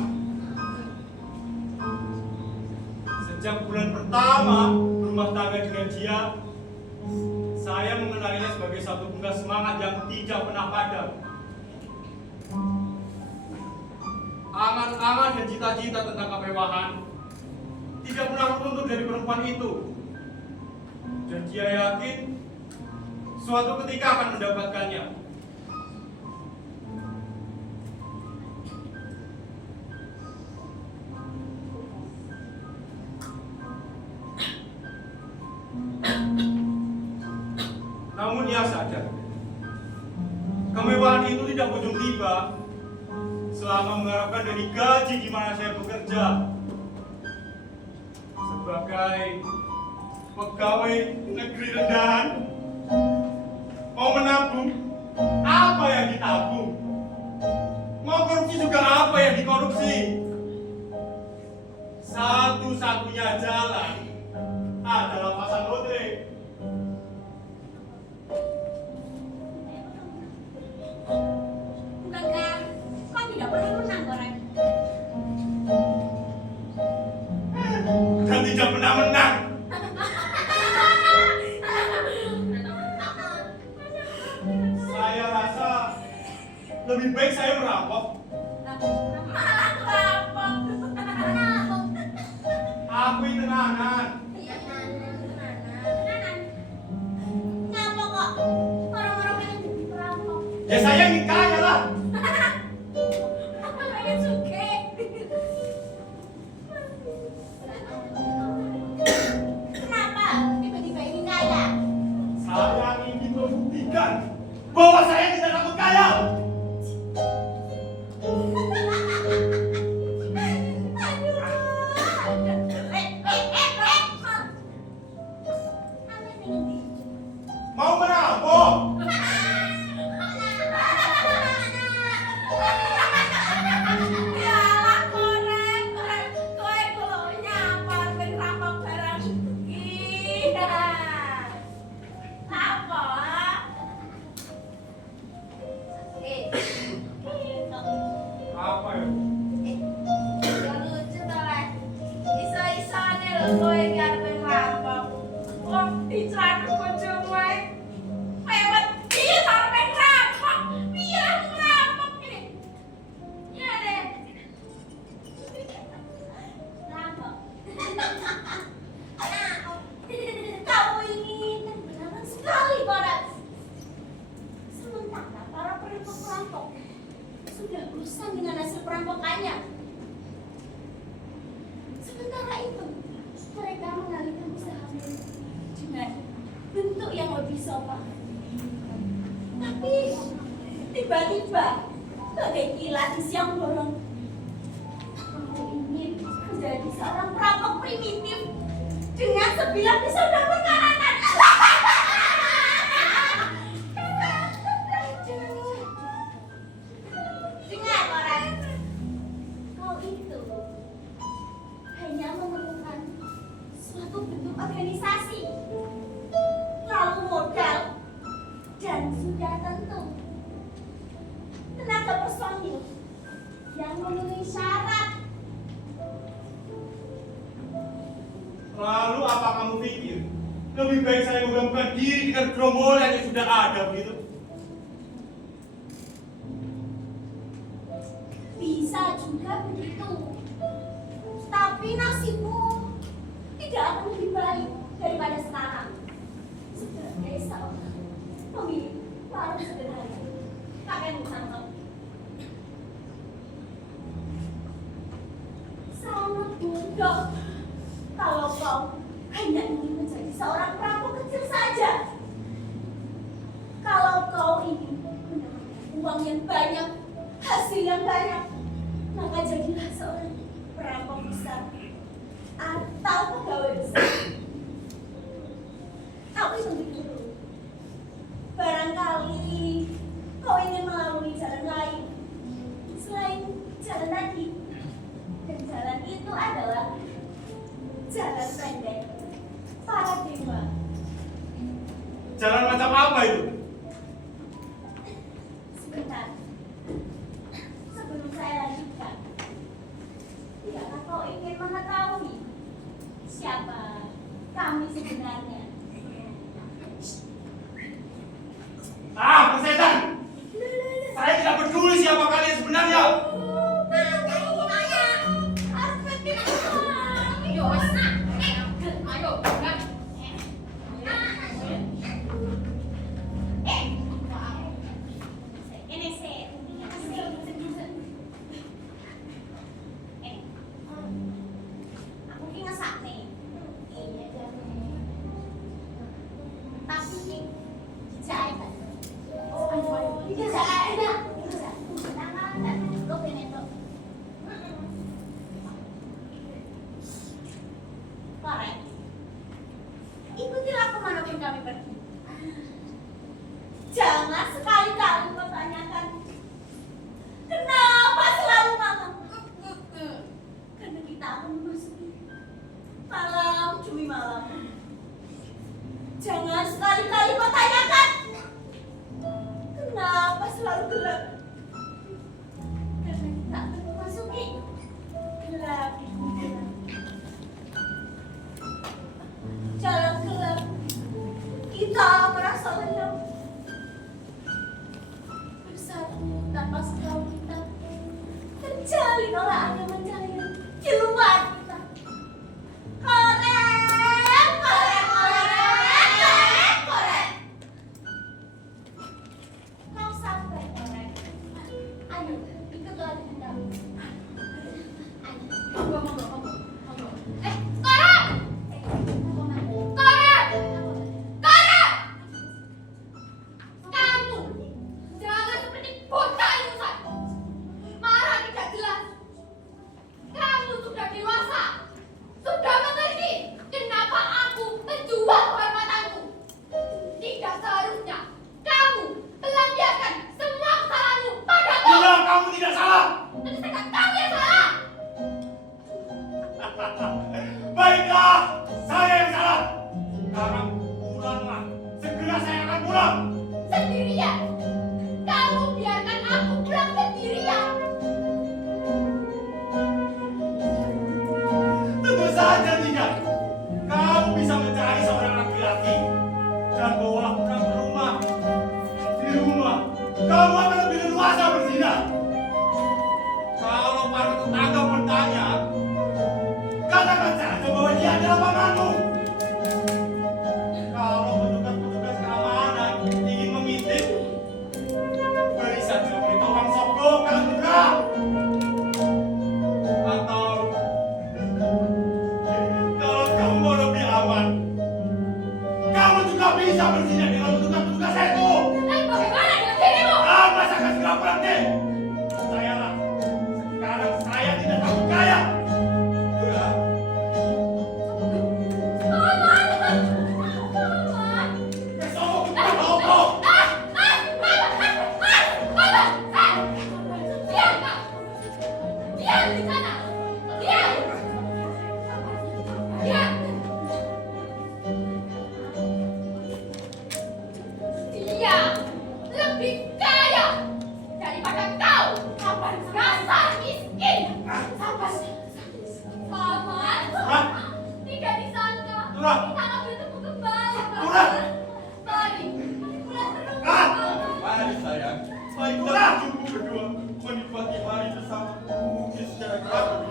Sejak bulan pertama berumah tangga dengan dia, saya mengenalinya sebagai satu bunga semangat yang tidak pernah padam. Angan-angan dan cita-cita tentang kemewahan tidak pernah luntur dari perempuan itu. Dan dia yakin suatu ketika akan mendapatkannya. Namun dia sadar, kemewahan itu tidak kunjung tiba selama mengharapkan dari gaji di mana saya bekerja sebagai pegawai negeri rendahan. Mau menabung, apa yang ditabung? Mau korupsi juga apa yang dikorupsi? Satu-satunya jalan adalah pasang lotre. Bukankah kau tidak pernah menang, Korek? Dan tidak pernah menang. Saya rasa lebih baik saya merampok. Aku ini tenanan. Ngapa kok orang-orang yang jadi perampok? Ya saya ingin kaya lah. Aku pengen sugih. Kenapa tiba-tiba ingin kaya? Saya ingin membuktikan bahwa saya tidak takut kaya. Mau merampok? Yalah, Korek, kowe kulo nyapar ben rampok barang iki. Apa? Apa ya? Ya lucu to, Le. Iso-isone lho kowe iki arep ngerampok. Wong dicelak bojomu ae. Pewet iki arep ngerampok. Piye ngerampok iki? Ya, Dek. Ngerampok. Kamu ini terbenaran sekali, Korek. Sementara para perampok-perampok sudah berusaha dengan hasil perampokannya. Sementara itu, mereka mengalihkan usaha mereka dengan bentuk yang lebih sopan. Tapi tiba-tiba, laki-laki siang bolong. Aku ingin menjadi seorang perampok primitif dengan sebilah pisau dan pekarangan. Dengar orang, kau itu hanya memerlukan suatu bentuk organisasi, lalu modal, dan sudah tentu tenaga personil yang memenuhi syarat. Lalu apa kamu pikir? Lebih baik saya menggabungkan diri dengan gerombolan yang sudah ada begitu? Bisa juga begitu, tapi nasibmu tidak akan lebih baik daripada sekarang. Sebagai seorang pemilik warung sederhana, kakek Musanto, sangat bodoh kalau kau hanya ingin menjadi seorang perampok kecil saja. Kalau kau ingin mendapatkan uang yang banyak, hasil yang banyak, maka jadilah seorang perampok besar atau pegawai besar. Tapi tunggu dulu. Barangkali kau ingin melalui jalan lain selain jalan tadi. Dan jalan itu adalah jalan pendek para dewa. Jalan macam apa itu? Sebentar. Sebelum saya lanjutkan, tidakkah kau ingin mengetahui siapa kami sebenarnya? Ah, persetan! Saya tidak peduli siapa kalian sebenarnya. Ikutilah kemanapun kami pergi. Jangan sekali-kali mempertanyakan kenapa selalu malam. Karena kita akan memasuki malam demi malam. Jangan sekali-kali mempertanyakan kenapa selalu gelap. Karena kita akan memasuki gelap demi gelap. Jalan gelap, kita merasa lenyap. Bersatu tanpa sekau kita, terjalin oleh anyaman cahaya di luar kita. Korek, korek, korek, korek, korek. Kau sampai korek. Ayo, ikutlah dengan kami. Ayo, monggo. Korek! Korek! Korek! Kamu jangan seperti bocah ingusan. Marah tidak jelas. Kamu sudah dewasa, sudah mengerti kenapa aku menjual kehormatanku. Tidak seharusnya kamu melampiaskan semua kesalahanmu padaku. Tidak, kamu tidak salah. Tapi sekarang kamu yang salah. Baiklah, saya yang salah. Sekarang pulanglah. Segera saya akan pulang. Sendirian. Kamu biarkan aku pulang sendirian. Tentu saja tidak. Kamu bisa mencari seorang laki-laki dan bawa pulang ke rumah. Di rumah, kamu akan lebih leluasa berzina. Diam di sana! Diam! Diam! Dia lebih kaya daripada kau! Dasar miskin! Sabar! Paman! Hah? Tidak disangka Turah! kita akan bertemu kembali, Turah! Paman! Mari, pulang terus, Ah! Paman! Mari sayang, mari kita Turah! berjumpa berdua menikmati hari bersama mungkin secara gratis.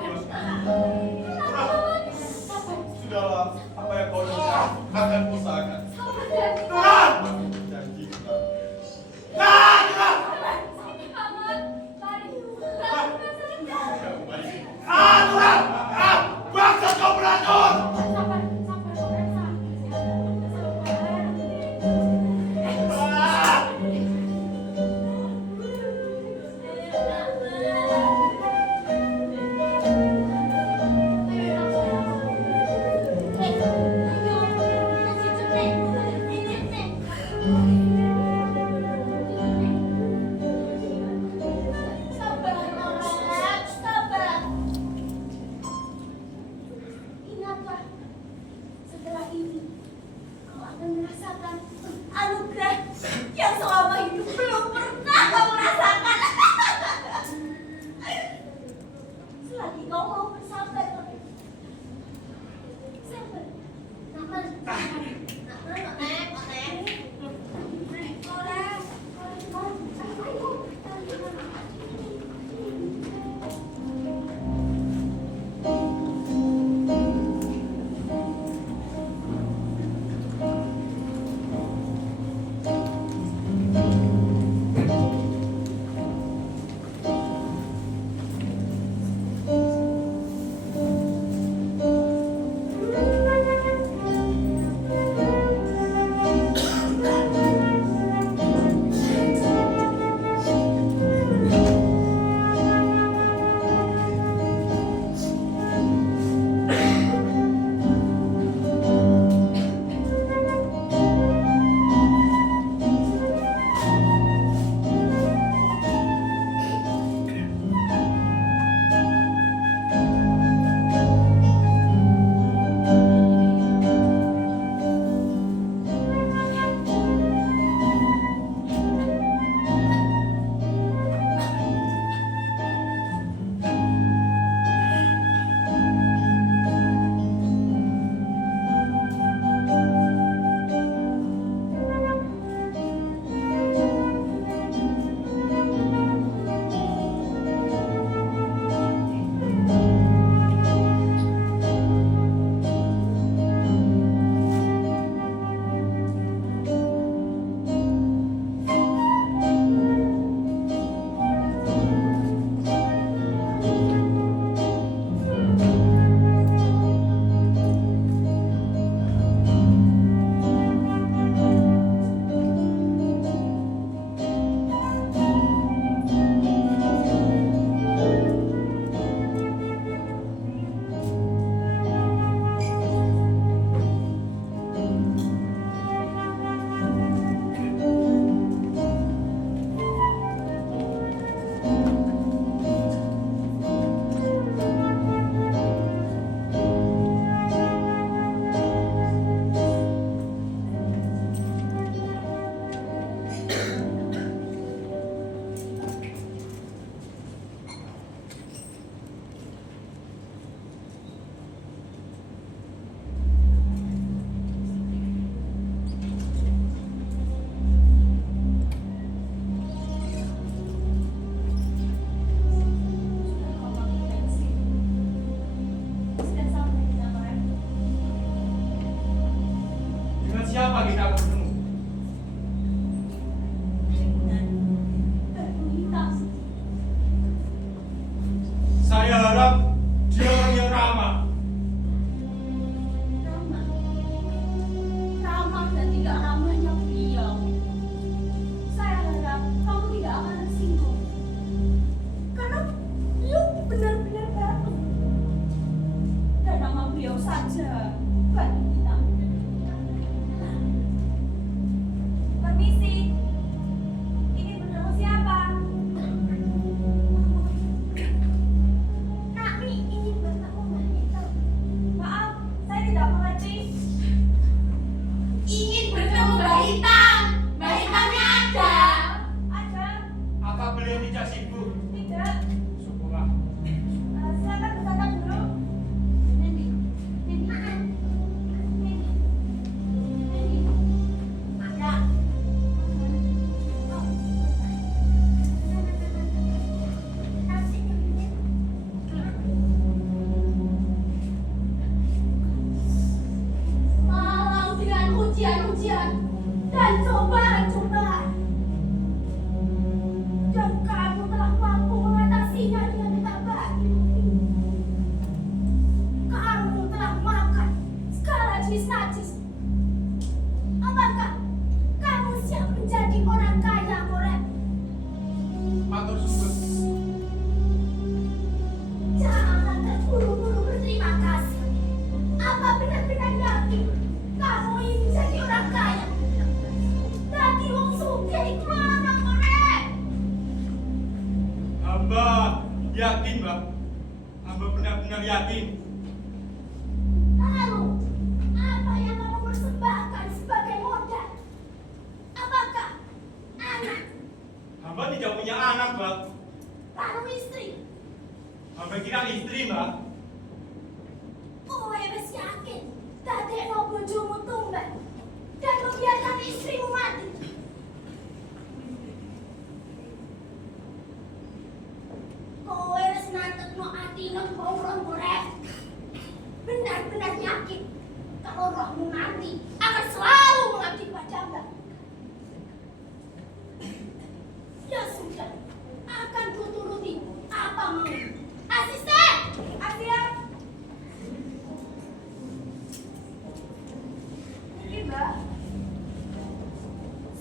Yakin, Mbak. Hamba benar-benar yakin. Lalu, apa yang kamu persembahkan sebagai modal? Apakah anak? Hamba tidak punya anak, Mbak. Lalu istri? Hamba kira istri, Mbak. Kowe wis yakin dadekno bojomu tumbal dan membiarkan istrimu mati? Kowe wis nantekno atine Pauron Borek. Benar-benar yakin kalau rohmu nanti akan selalu mengabdi pada Mbak. Ya sudah, akan kuturuti apa mau. Asisten! Asia! Ini Mbak.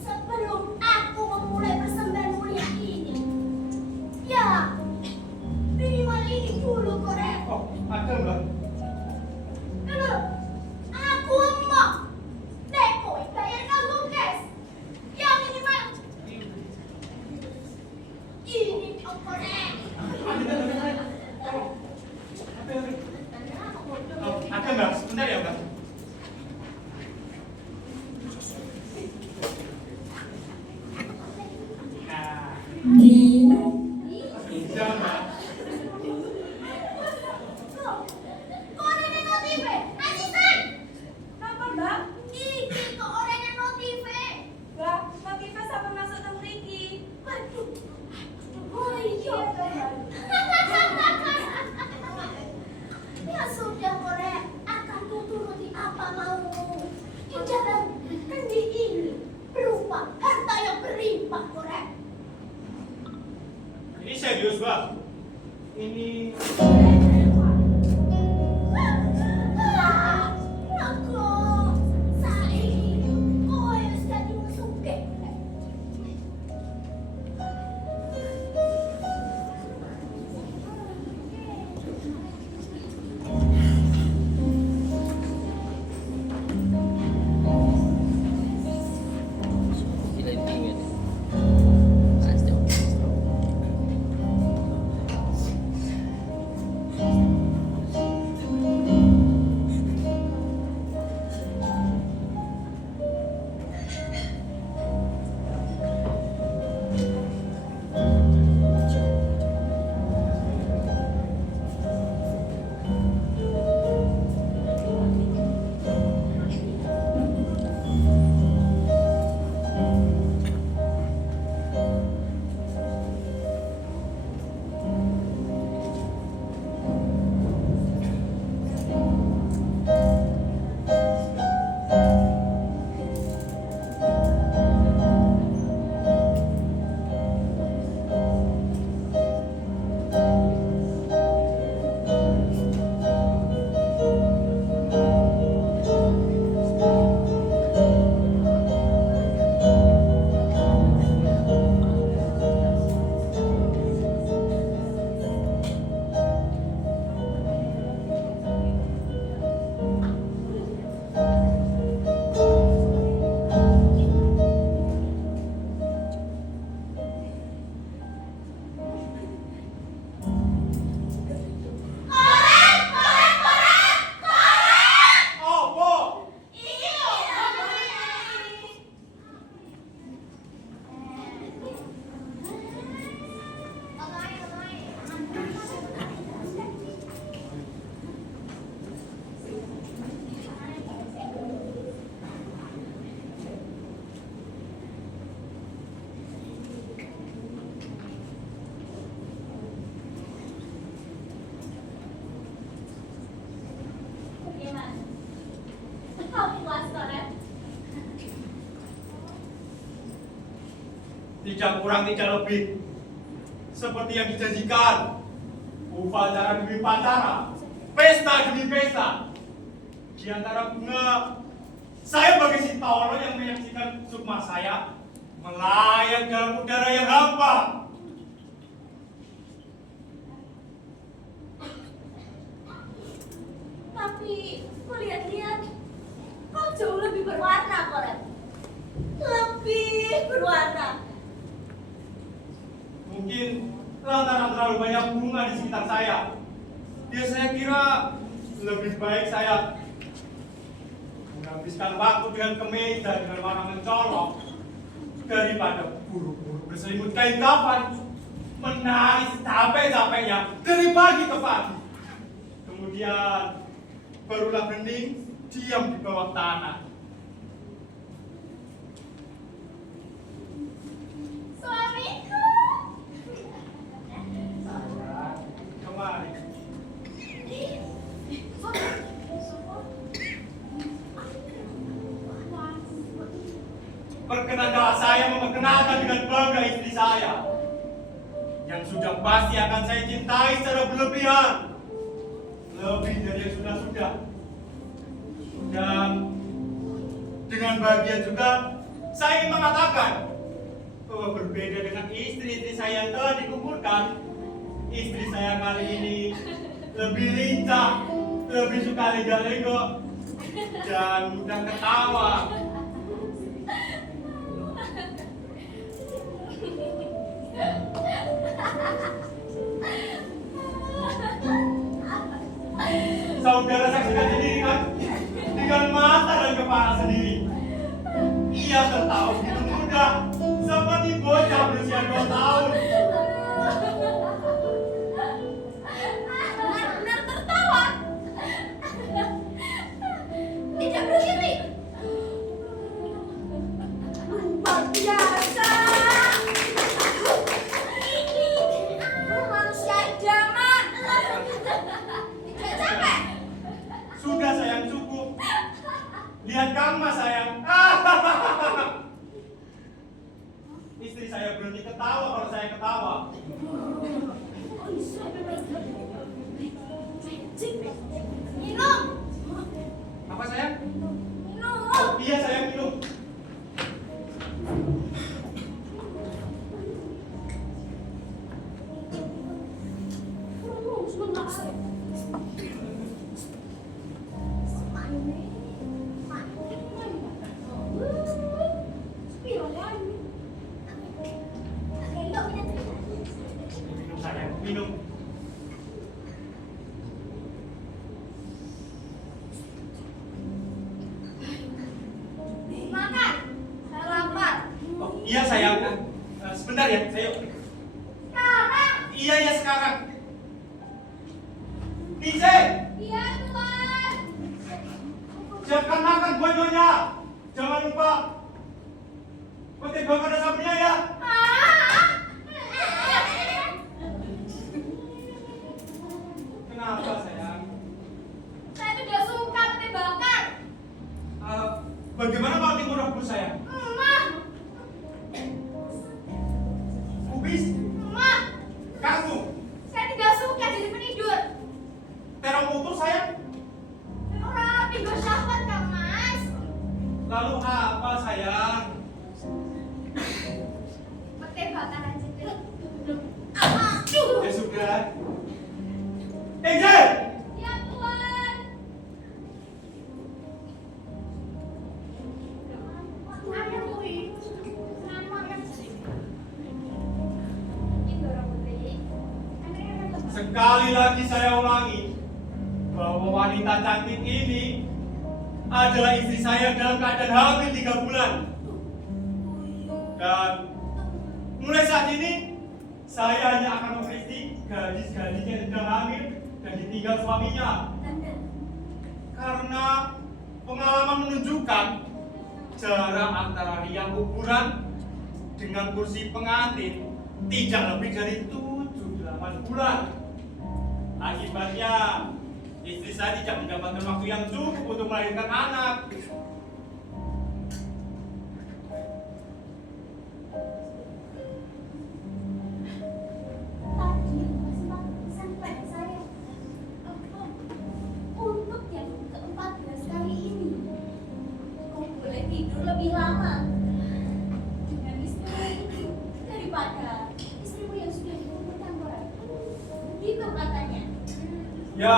Sebelum aku memulai persembahan mulia ini, ya, minimal ini dulu korek. Oh, ada, Mbak. Dulu, aku mau. Nek kowe bayar kanggo cash. Ya minimal. Ini dong korek. Oh, ada, Mbak. Sebentar ya, Mbak. Nah, Rio, bisa, Mbak. Ya sudah, Korek, akan kuturuti apa maumu. Jangan kendi ini berupa harta yang berlimpah, Korek. Ini serius, Mbak. Ini Naku, saiki kowe wis dadi musuke. Sila yung tingin. Pasti ako. tidak kurang tidak lebih seperti yang dijanjikan. Upacara demi upacara, pesta demi pesta. Di antara bunga, saya sebagai si tolo yang menyaksikan sukma saya melayang dalam udara yang hampa. Tapi melihat-lihat kau jauh lebih berwarna, Korek. Lebih berwarna. Mungkin lantaran terlalu banyak bunga di sekitar saya. Ya saya kira lebih baik saya menghabiskan waktu dengan kemeja dengan warna mencolok daripada buru-buru berselimut kain kafan menangis capek-capeknya dari pagi ke pagi. Kemudian barulah bening diam di bawah tanah. Suamiku. Kemari. Perkenanlah saya memperkenalkan dengan bangga istri saya yang sudah pasti akan saya cintai secara berlebihan, lebih dari yang sudah-sudah. Dan dengan bahagia juga saya ingin mengatakan bahwa berbeda dengan istri-istri saya yang telah dikuburkan, istri saya kali ini lebih lincah, lebih suka lega-lega, dan mudah ketawa. Saudara saksikan sendiri kan, dengan mata dan kepala sendiri. Ia tertawa begitu mudah, seperti bocah berusia 2 tahun. Benar-benar tertawa. Tidak berdiri. Luar biasa. Ini manusia idaman. Tidak capek. Sudah sayang, cukup. Lihat kamu mas sayang. Istri saya berhenti ketawa kalau saya ketawa. Minum. Apa sayang? Minum. Oh iya sayang, minum. Minum sayang, minum. Makan. Saya lapar. Oh iya sayang. Sebentar ya, saya. Sekarang. Iya ya sekarang. DJ, Iya Tuhan. siapkan makan buat nyonya. Jangan lupa. Petik bakar dan sambelnya ya. Kenapa sayang? Saya tidak suka pete bakar. Bagaimana kalau timur rebus sayang? Emak. Kubis, Emak. kamu, Saya tidak suka jadi penidur. terong utuh sayang. Orang api bersahabat kan mas. Lalu apa sayang? Pete bakar aja deh. Ya sudah. DJ, Ya Tuhan. Ayam kuih. sekali lagi saya ulangi bahwa wanita cantik ini adalah istri saya dalam keadaan hamil 3 bulan. Dan mulai saat ini saya hanya akan memperistri gadis-gadis yang sedang hamil dan ditinggal suaminya. Karena pengalaman menunjukkan jarak antara liang kuburan dengan kursi pengantin tidak lebih dari 7-8 bulan. Akibatnya istri saya tidak mendapatkan waktu yang cukup untuk melahirkan anak. Tadi Mas sampai saya untuk yang ke-14 kali ini kau boleh tidur lebih lama dengan istri daripada istrimu yang sudah dikuburkan orang. Begitu katanya. Ya,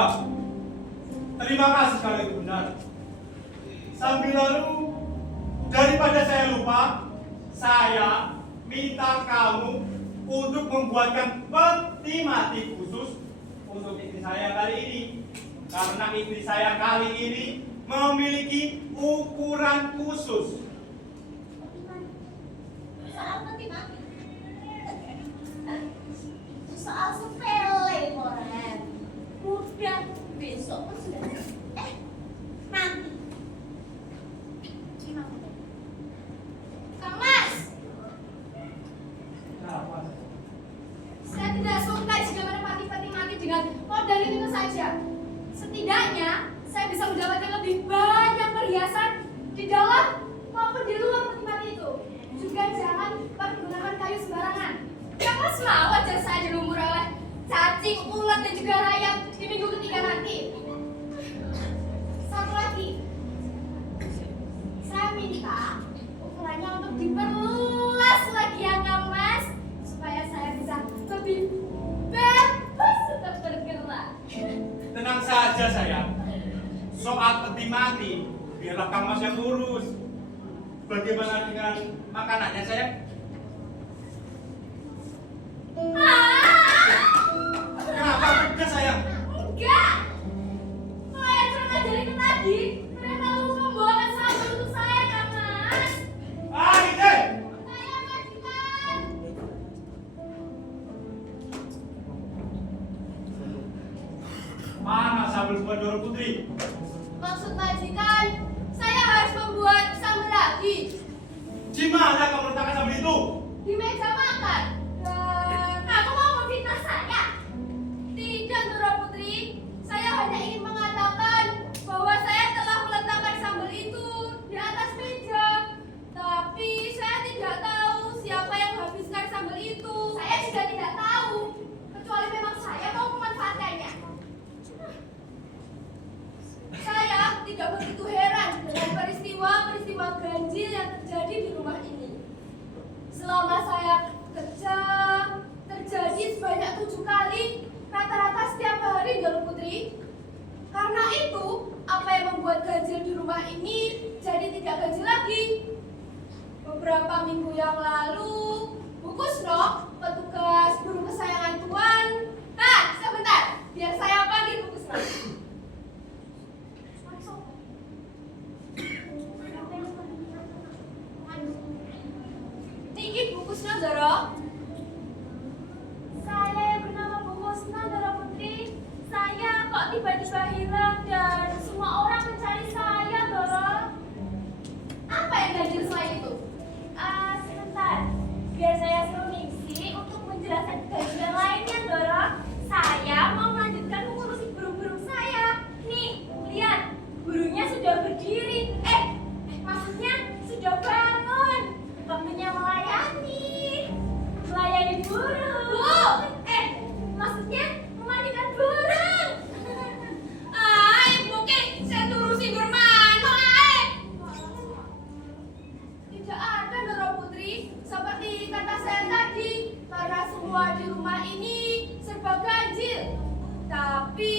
terima kasih kalau itu benar. Sambil lalu, daripada saya lupa, saya minta kamu untuk membuatkan peti mati khusus untuk istri saya kali ini. Karena istri saya kali ini memiliki ukuran khusus. Soal peti mati. Soal sepele, Moren. Mudah, besok pun sudah. Nanti. Terima kasih. Kang Mas, Saya tidak suka jika menepati peti mati dengan modal itu saja. Setidaknya saya bisa mendapatkan lebih banyak perhiasan di dalam maupun di luar peti mati itu. Juga jangan menggunakan kayu sembarangan. Yang Mas mau aja saya dilumur oleh cacing, ulat dan juga rayap di minggu ketiga nanti. Satu lagi, saya minta ukurannya untuk diperluas lagi ya Kang Mas, supaya saya bisa lebih bebas untuk bergerak. Tenang saja sayang. Soal peti mati, biarlah Kang Mas yang urus. Bagaimana dengan makanannya sayang? Kenapa pedas sayang? Enggak! Pelayan kurang ajar itu tadi, mereka lupa membawakan sambal untuk saya Kang Mas. Ide! Saya majikan. Mana sambal buat Doro Putri? Maksud majikan, saya harus membuat sambal lagi Di mana kamu letakkan sambal itu? di meja makan. Dan aku mau memfitnah saya. Tidak, Dora Putri. Saya hanya ingin mengatakan bahwa saya telah meletakkan sambal itu di atas meja. Tapi saya tidak tahu siapa yang menghabiskan sambal itu. Saya juga tidak tahu, kecuali memang saya mau memanfaatkannya. Saya tidak begitu heran dengan peristiwa-peristiwa ganjil yang terjadi di rumah ini. Selama saya kerja, terjadi sebanyak 7 kali, rata-rata setiap hari, Doro Putri. Karena itu, apa yang membuat ganjil di rumah ini jadi tidak ganjil lagi. Beberapa minggu yang lalu, Bu Kusno, petugas burung kesayangan Tuan. Nah, sebentar, biar saya panggil Bu Kusno. Niki Bu Kusno, Doro. Saya yang bernama Bu Kusno, Doro Putri. Saya kok tiba-tiba hilang dan semua orang mencari saya, Doro. Apa yang ganjil selain itu? Sebentar, biar saya suruh Ningsi untuk menjelaskan ganjil lainnya, Doro. Saya mau melanjutkan mengurusi burung-burung saya. Nih, lihat, burungnya sudah berdiri. Maksudnya sudah bangun. Waktunya melayani. Melayani burung. Bu, maksudnya memandikan burung. Ibu Ki, saya turusi burung mana, Tidak ada, Doro Putri. Seperti kata saya tadi, karena semua di rumah ini serba ganjil. Tapi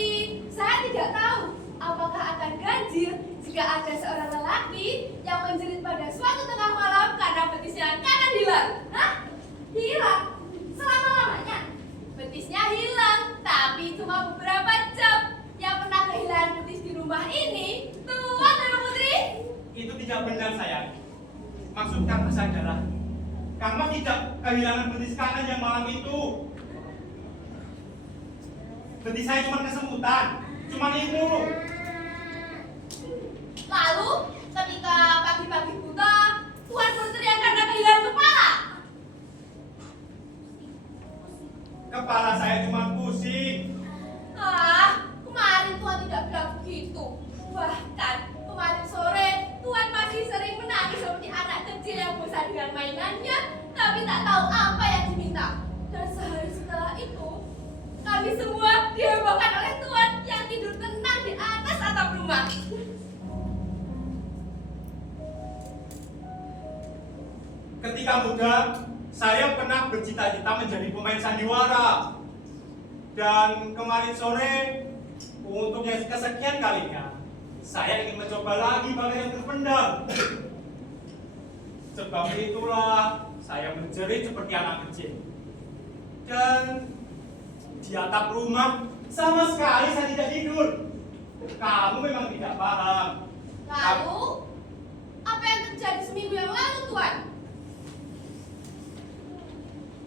saya tidak tahu apakah akan ganjil jika ada seorang lelaki yang menjerit pada suatu tengah malam karena betisnya kanan hilang. Hah? Hilang? Selama-lamanya? Betisnya hilang, tapi cuma beberapa jam. Yang pernah kehilangan betis di rumah ini, Tuan Doro Putri. Itu tidak benar sayang. Maksud Kang Mas adalah Kang Mas tidak kehilangan betis kanan yang malam itu. Betis saya cuma kesemutan, cuma itu. Lalu, ketika pagi-pagi buta, Tuan berteriak karena kehilangan kepala. Kepala saya cuma pusing. Kemarin Tuan tidak bilang begitu. Bahkan kemarin sore Tuan masih sering menangis seperti anak kecil yang bosan dengan mainannya, tapi tak tahu apa yang diminta. Dan sehari setelah itu, kami semua dihebohkan oleh Tuan yang tidur tenang di atas atap rumah. Ketika muda, saya pernah bercita-cita menjadi pemain sandiwara. Dan kemarin sore, untuk yang kesekian kalinya, saya ingin mencoba lagi bagai yang terpendam. Sebab itulah saya menjerit seperti anak kecil. Dan di atap rumah sama sekali saya tidak tidur. Kamu memang tidak paham. Lalu, apa yang terjadi seminggu yang lalu, Tuan?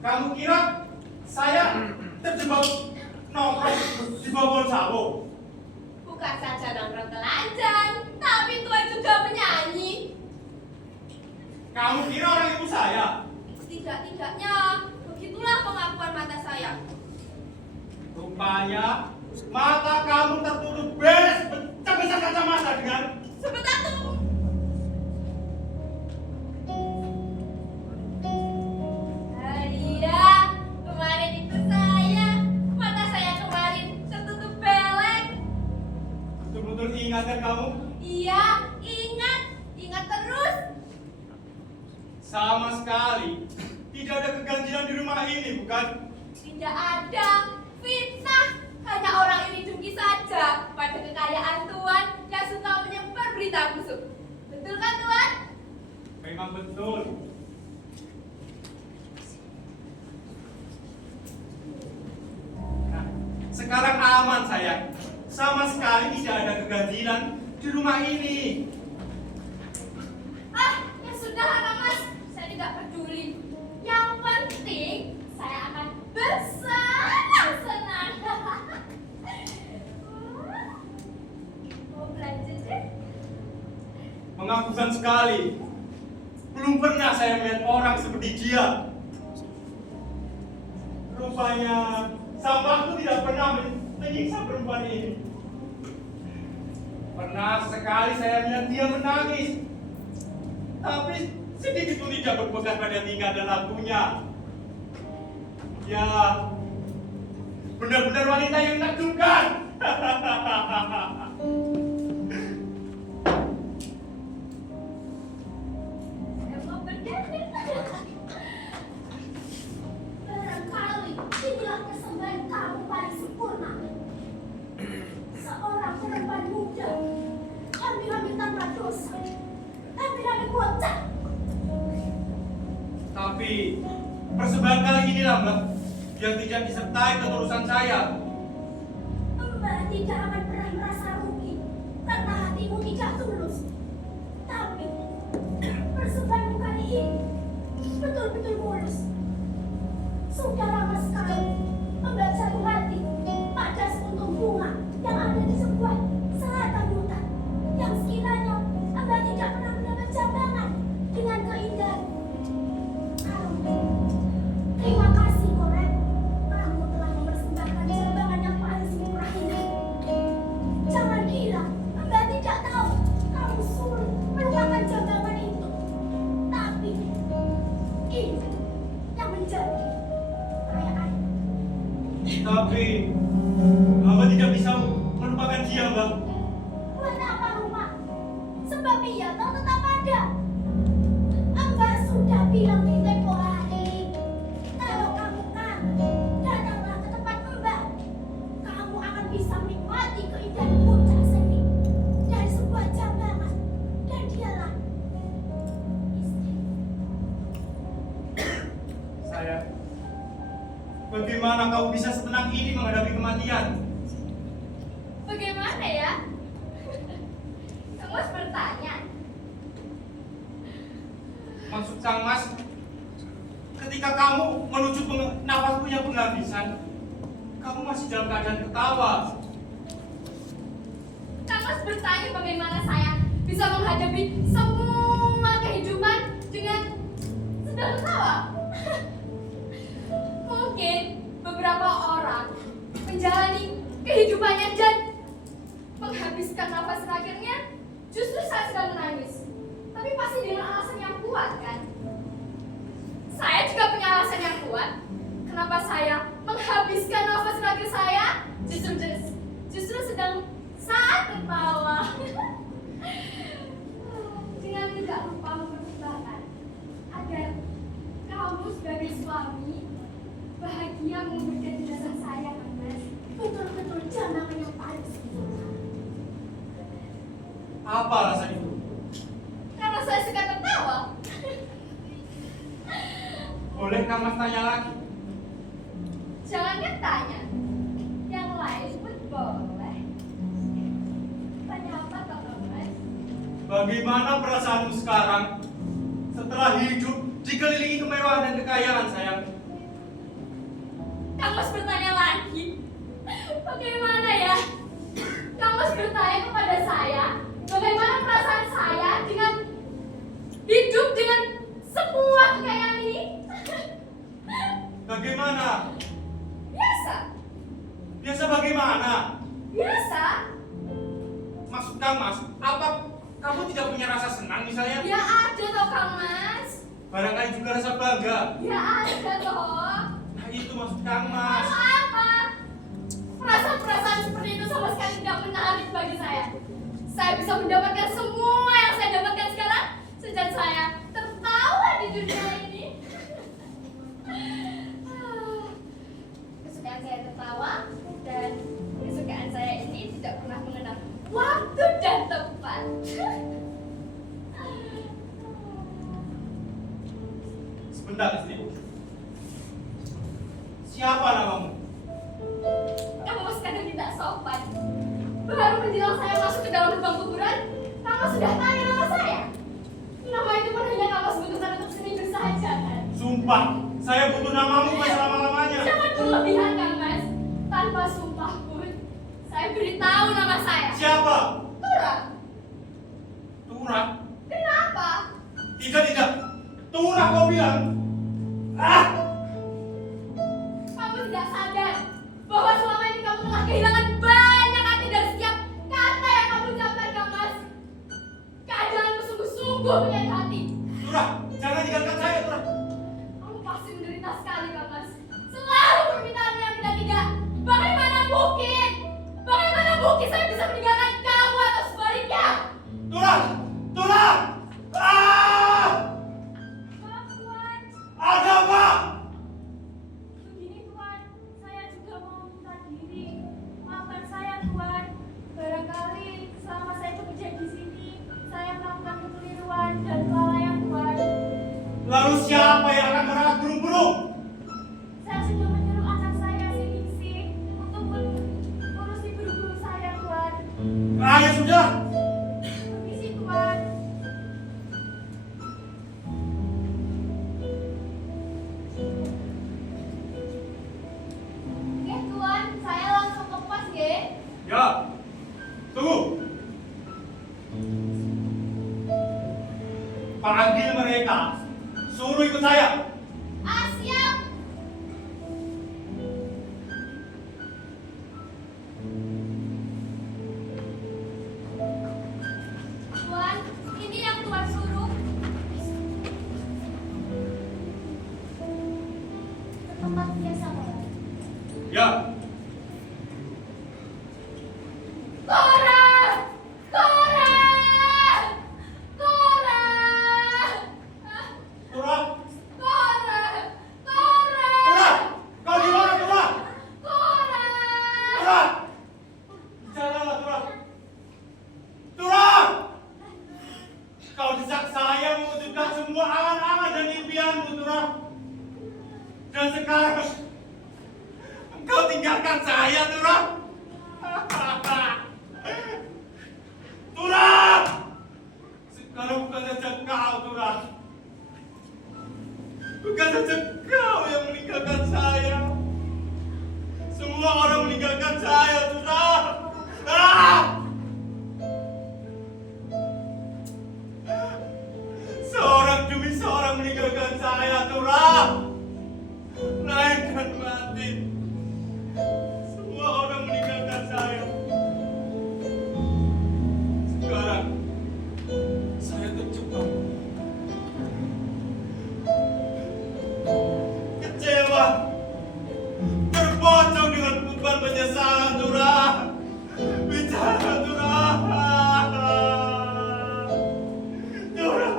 Kamu kira saya terjebak nongkrong di bawah pohon sawo? Bukan saja nongkrong telanjang, tapi Tuan juga menyanyi. Kamu kira orang itu saya? Tidak-tidaknya, begitulah pengakuan mata saya. Rupanya mata kamu tertutup beres sebesar kacamata dengan Sebentar tunggu. Iya, kemarin itu mata saya kemarin tertutup belek. betul-betul ingat kan kamu? Iya, ingat terus. Sama sekali tidak ada keganjilan di rumah ini, bukan? Tidak ada fitnah, hanya orang ini dengki saja pada kekayaan Tuan yang suka menyebar berita busuk. Betul kan Tuan? Memang betul. Nah, sekarang aman sayang. Sama sekali tidak ada keganjilan di rumah ini. Ah, ya sudah Kang Mas, saya tidak peduli. Yang penting saya akan bersenang-senang. Mau belanja deh? Mengakukan sekali. Belum pernah saya melihat orang seperti dia. Rupanya sang waktu tidak pernah menyiksa perempuan ini. Pernah sekali saya melihat dia menangis. Tapi sedikit pun tidak berbekas pada tingkah dan lakunya. Ya, benar-benar wanita yang menakjubkan. Saya mau berdiri. Barangkali inilah persembahan kamu paling sempurna. Seorang perempuan muda ambil tanpa dosa, ambil bocah. Tapi persembahan kali inilah Mbak yang tidak disertai ketulusan saya. Mbak tidak akan pernah merasa rugi karena hatimu tidak tulus. Tapi persembahanmu kali ini betul-betul mulus. Sudah lama sekali Mbak jatuh hati pada sepuntung bunga yang ada di sebuah selatan hutan yang sekiranya Mbak tidak pernah mendapat jambangan dengan keindahan. Terima kasih Korek, kamu telah mempersembahkan jambangan yang paling sempurna ini. Jangan kira Mbak tidak tahu kamu sulit melupakan jambangan itu. Tapi ini yang menjadi perayaan. Tapi Mbak tidak bisa melupakan dia Mbak. Buat apa rumah? Sebab ia tahu tetap ada. Mbak sudah bilang di tempo hari, kalau kamu kangen, datanglah ke tempat Mbak. Kamu akan bisa menikmati keindahan puncak seni dari sebuah jambangan. Dan dialah istri. Saya, bagaimana kau bisa setenang ini menghadapi kematian? Bagaimana ya? Kamu harus bertanya. Maksud Kang Mas, ketika kamu menuju nafasmu yang penghabisan, kamu masih dalam keadaan ketawa. Kamu harus bertanya bagaimana saya bisa menghadapi semua kehidupan dengan sedang tertawa. Mungkin beberapa orang menjalani kehidupannya dan menghabiskan nafas terakhirnya justru saat sedang menangis. Tapi pasti dengan alasan yang kuat kan? Saya juga punya alasan yang kuat. Kenapa saya menghabiskan nafas terakhir saya justru sedang saat tertawa. Dengan tidak lupa mempersembahkan agar kamu sebagai suami bahagia memberikan jenazah saya, Kang Mas. Betul-betul jambangan yang paling sempurna. Apa rasa itu? Karena saya suka tertawa. Boleh Kang Mas tanya lagi? tanya. Yang lain pun boleh. Tanya apa Kak Mas? Bagaimana perasaanmu sekarang setelah hidup dikelilingi kemewahan dan kekayaan, sayang? Kang Mas bertanya lagi. Bagaimana ya? Kang Mas bertanya kepada saya, bagaimana perasaan saya dengan hidup dengan semua kekayaan ini? Bagaimana? Biasa. Biasa bagaimana? Biasa. Maksud Kang Mas, apa kamu tidak punya rasa senang misalnya? Ya ada toh Kang Mas. Barangkali juga rasa bangga. Ya ada toh. Nah itu maksud Kang Mas. Lalu apa? Perasaan-perasaan seperti itu sama sekali tidak menarik bagi saya. Saya bisa mendapatkan semua yang saya dapatkan sekarang sejak saya tertawa di dunia ini. Kesukaan saya tertawa dan kesukaan saya ini tidak pernah mengenal waktu dan tempat. Sebentar, istriku. Siapa namamu? Kamu masih kadang tidak sopan. Baru menjelang saya masuk ke dalam lubang kuburan, kamu sudah tanya nama saya. Nama itu pun hanya kamu butuhkan untuk seminggu saja kan? Sumpah, saya butuh namamu bukan selama-lamanya. Jangan berlebihan Kang Mas. Tanpa sumpah pun, saya beritahu nama saya. Siapa? Tura. Tura? Kenapa? Tidak. Tura kau bilang. Ah! Kamu tidak sadar bahwa selama ini kamu telah kehilangan banyak arti dari setiap kata yang kamu ucapkan Kang Mas. Keadaanmu sungguh-sungguh menyakiti hati. Tura, jangan tinggalkan saya, Tura. Kamu pasti menderita sekali, Kang Mas. Selalu permintaan yang tidak. Bagaimana mungkin? Bagaimana mungkin saya bisa meninggalkan kamu atau sebaliknya? Tura! Tura! Ah! Maaf, Tuan. Ada apa? Begini, Tuan. Saya juga mau minta diri. Maafkan saya, Tuan. Barangkali selama saya bekerja di sini, saya melakukan kekeliruan dan kelalaian, Tuan. Lalu siapa yang akan merawat burung-burung? Saya sudah menyuruh anak saya, si Ningsih, untuk mengurusi burung-burung saya, Tuan. Ah, ya sudah. Permisi, Tuan. Oke, Tuan. Saya langsung ke pos, nggih. Ya. Tunggu. Panggil mereka. Suruh ikut saya. Ah, siap. Tuan, ini yang Tuan suruh. Ke tempat biasa, Tuan. Ya. Tora! Tora! Tora! Tura. Tora! Tora! Tura. Kau di mana, Tura? Tora! Tura. Janganlah, Tura. Tura. Kau desak saya mewujudkan semua angan-angan dan impianmu, Tura. Dan sekarang engkau tinggalkan saya, Tura. Tura. Sekarang bukan saja kau, Tura. Bukan saja kau yang meninggalkan saya. Semua orang meninggalkan saya, Tura. Ah! Seorang demi seorang meninggalkan saya, Tura. Melainkan mati. Semua orang meninggalkan saya. Sekarang saya terjebak. Kecewa. Terpocong dengan beban penyesalan, Tura. Bicara, Tura. Tura.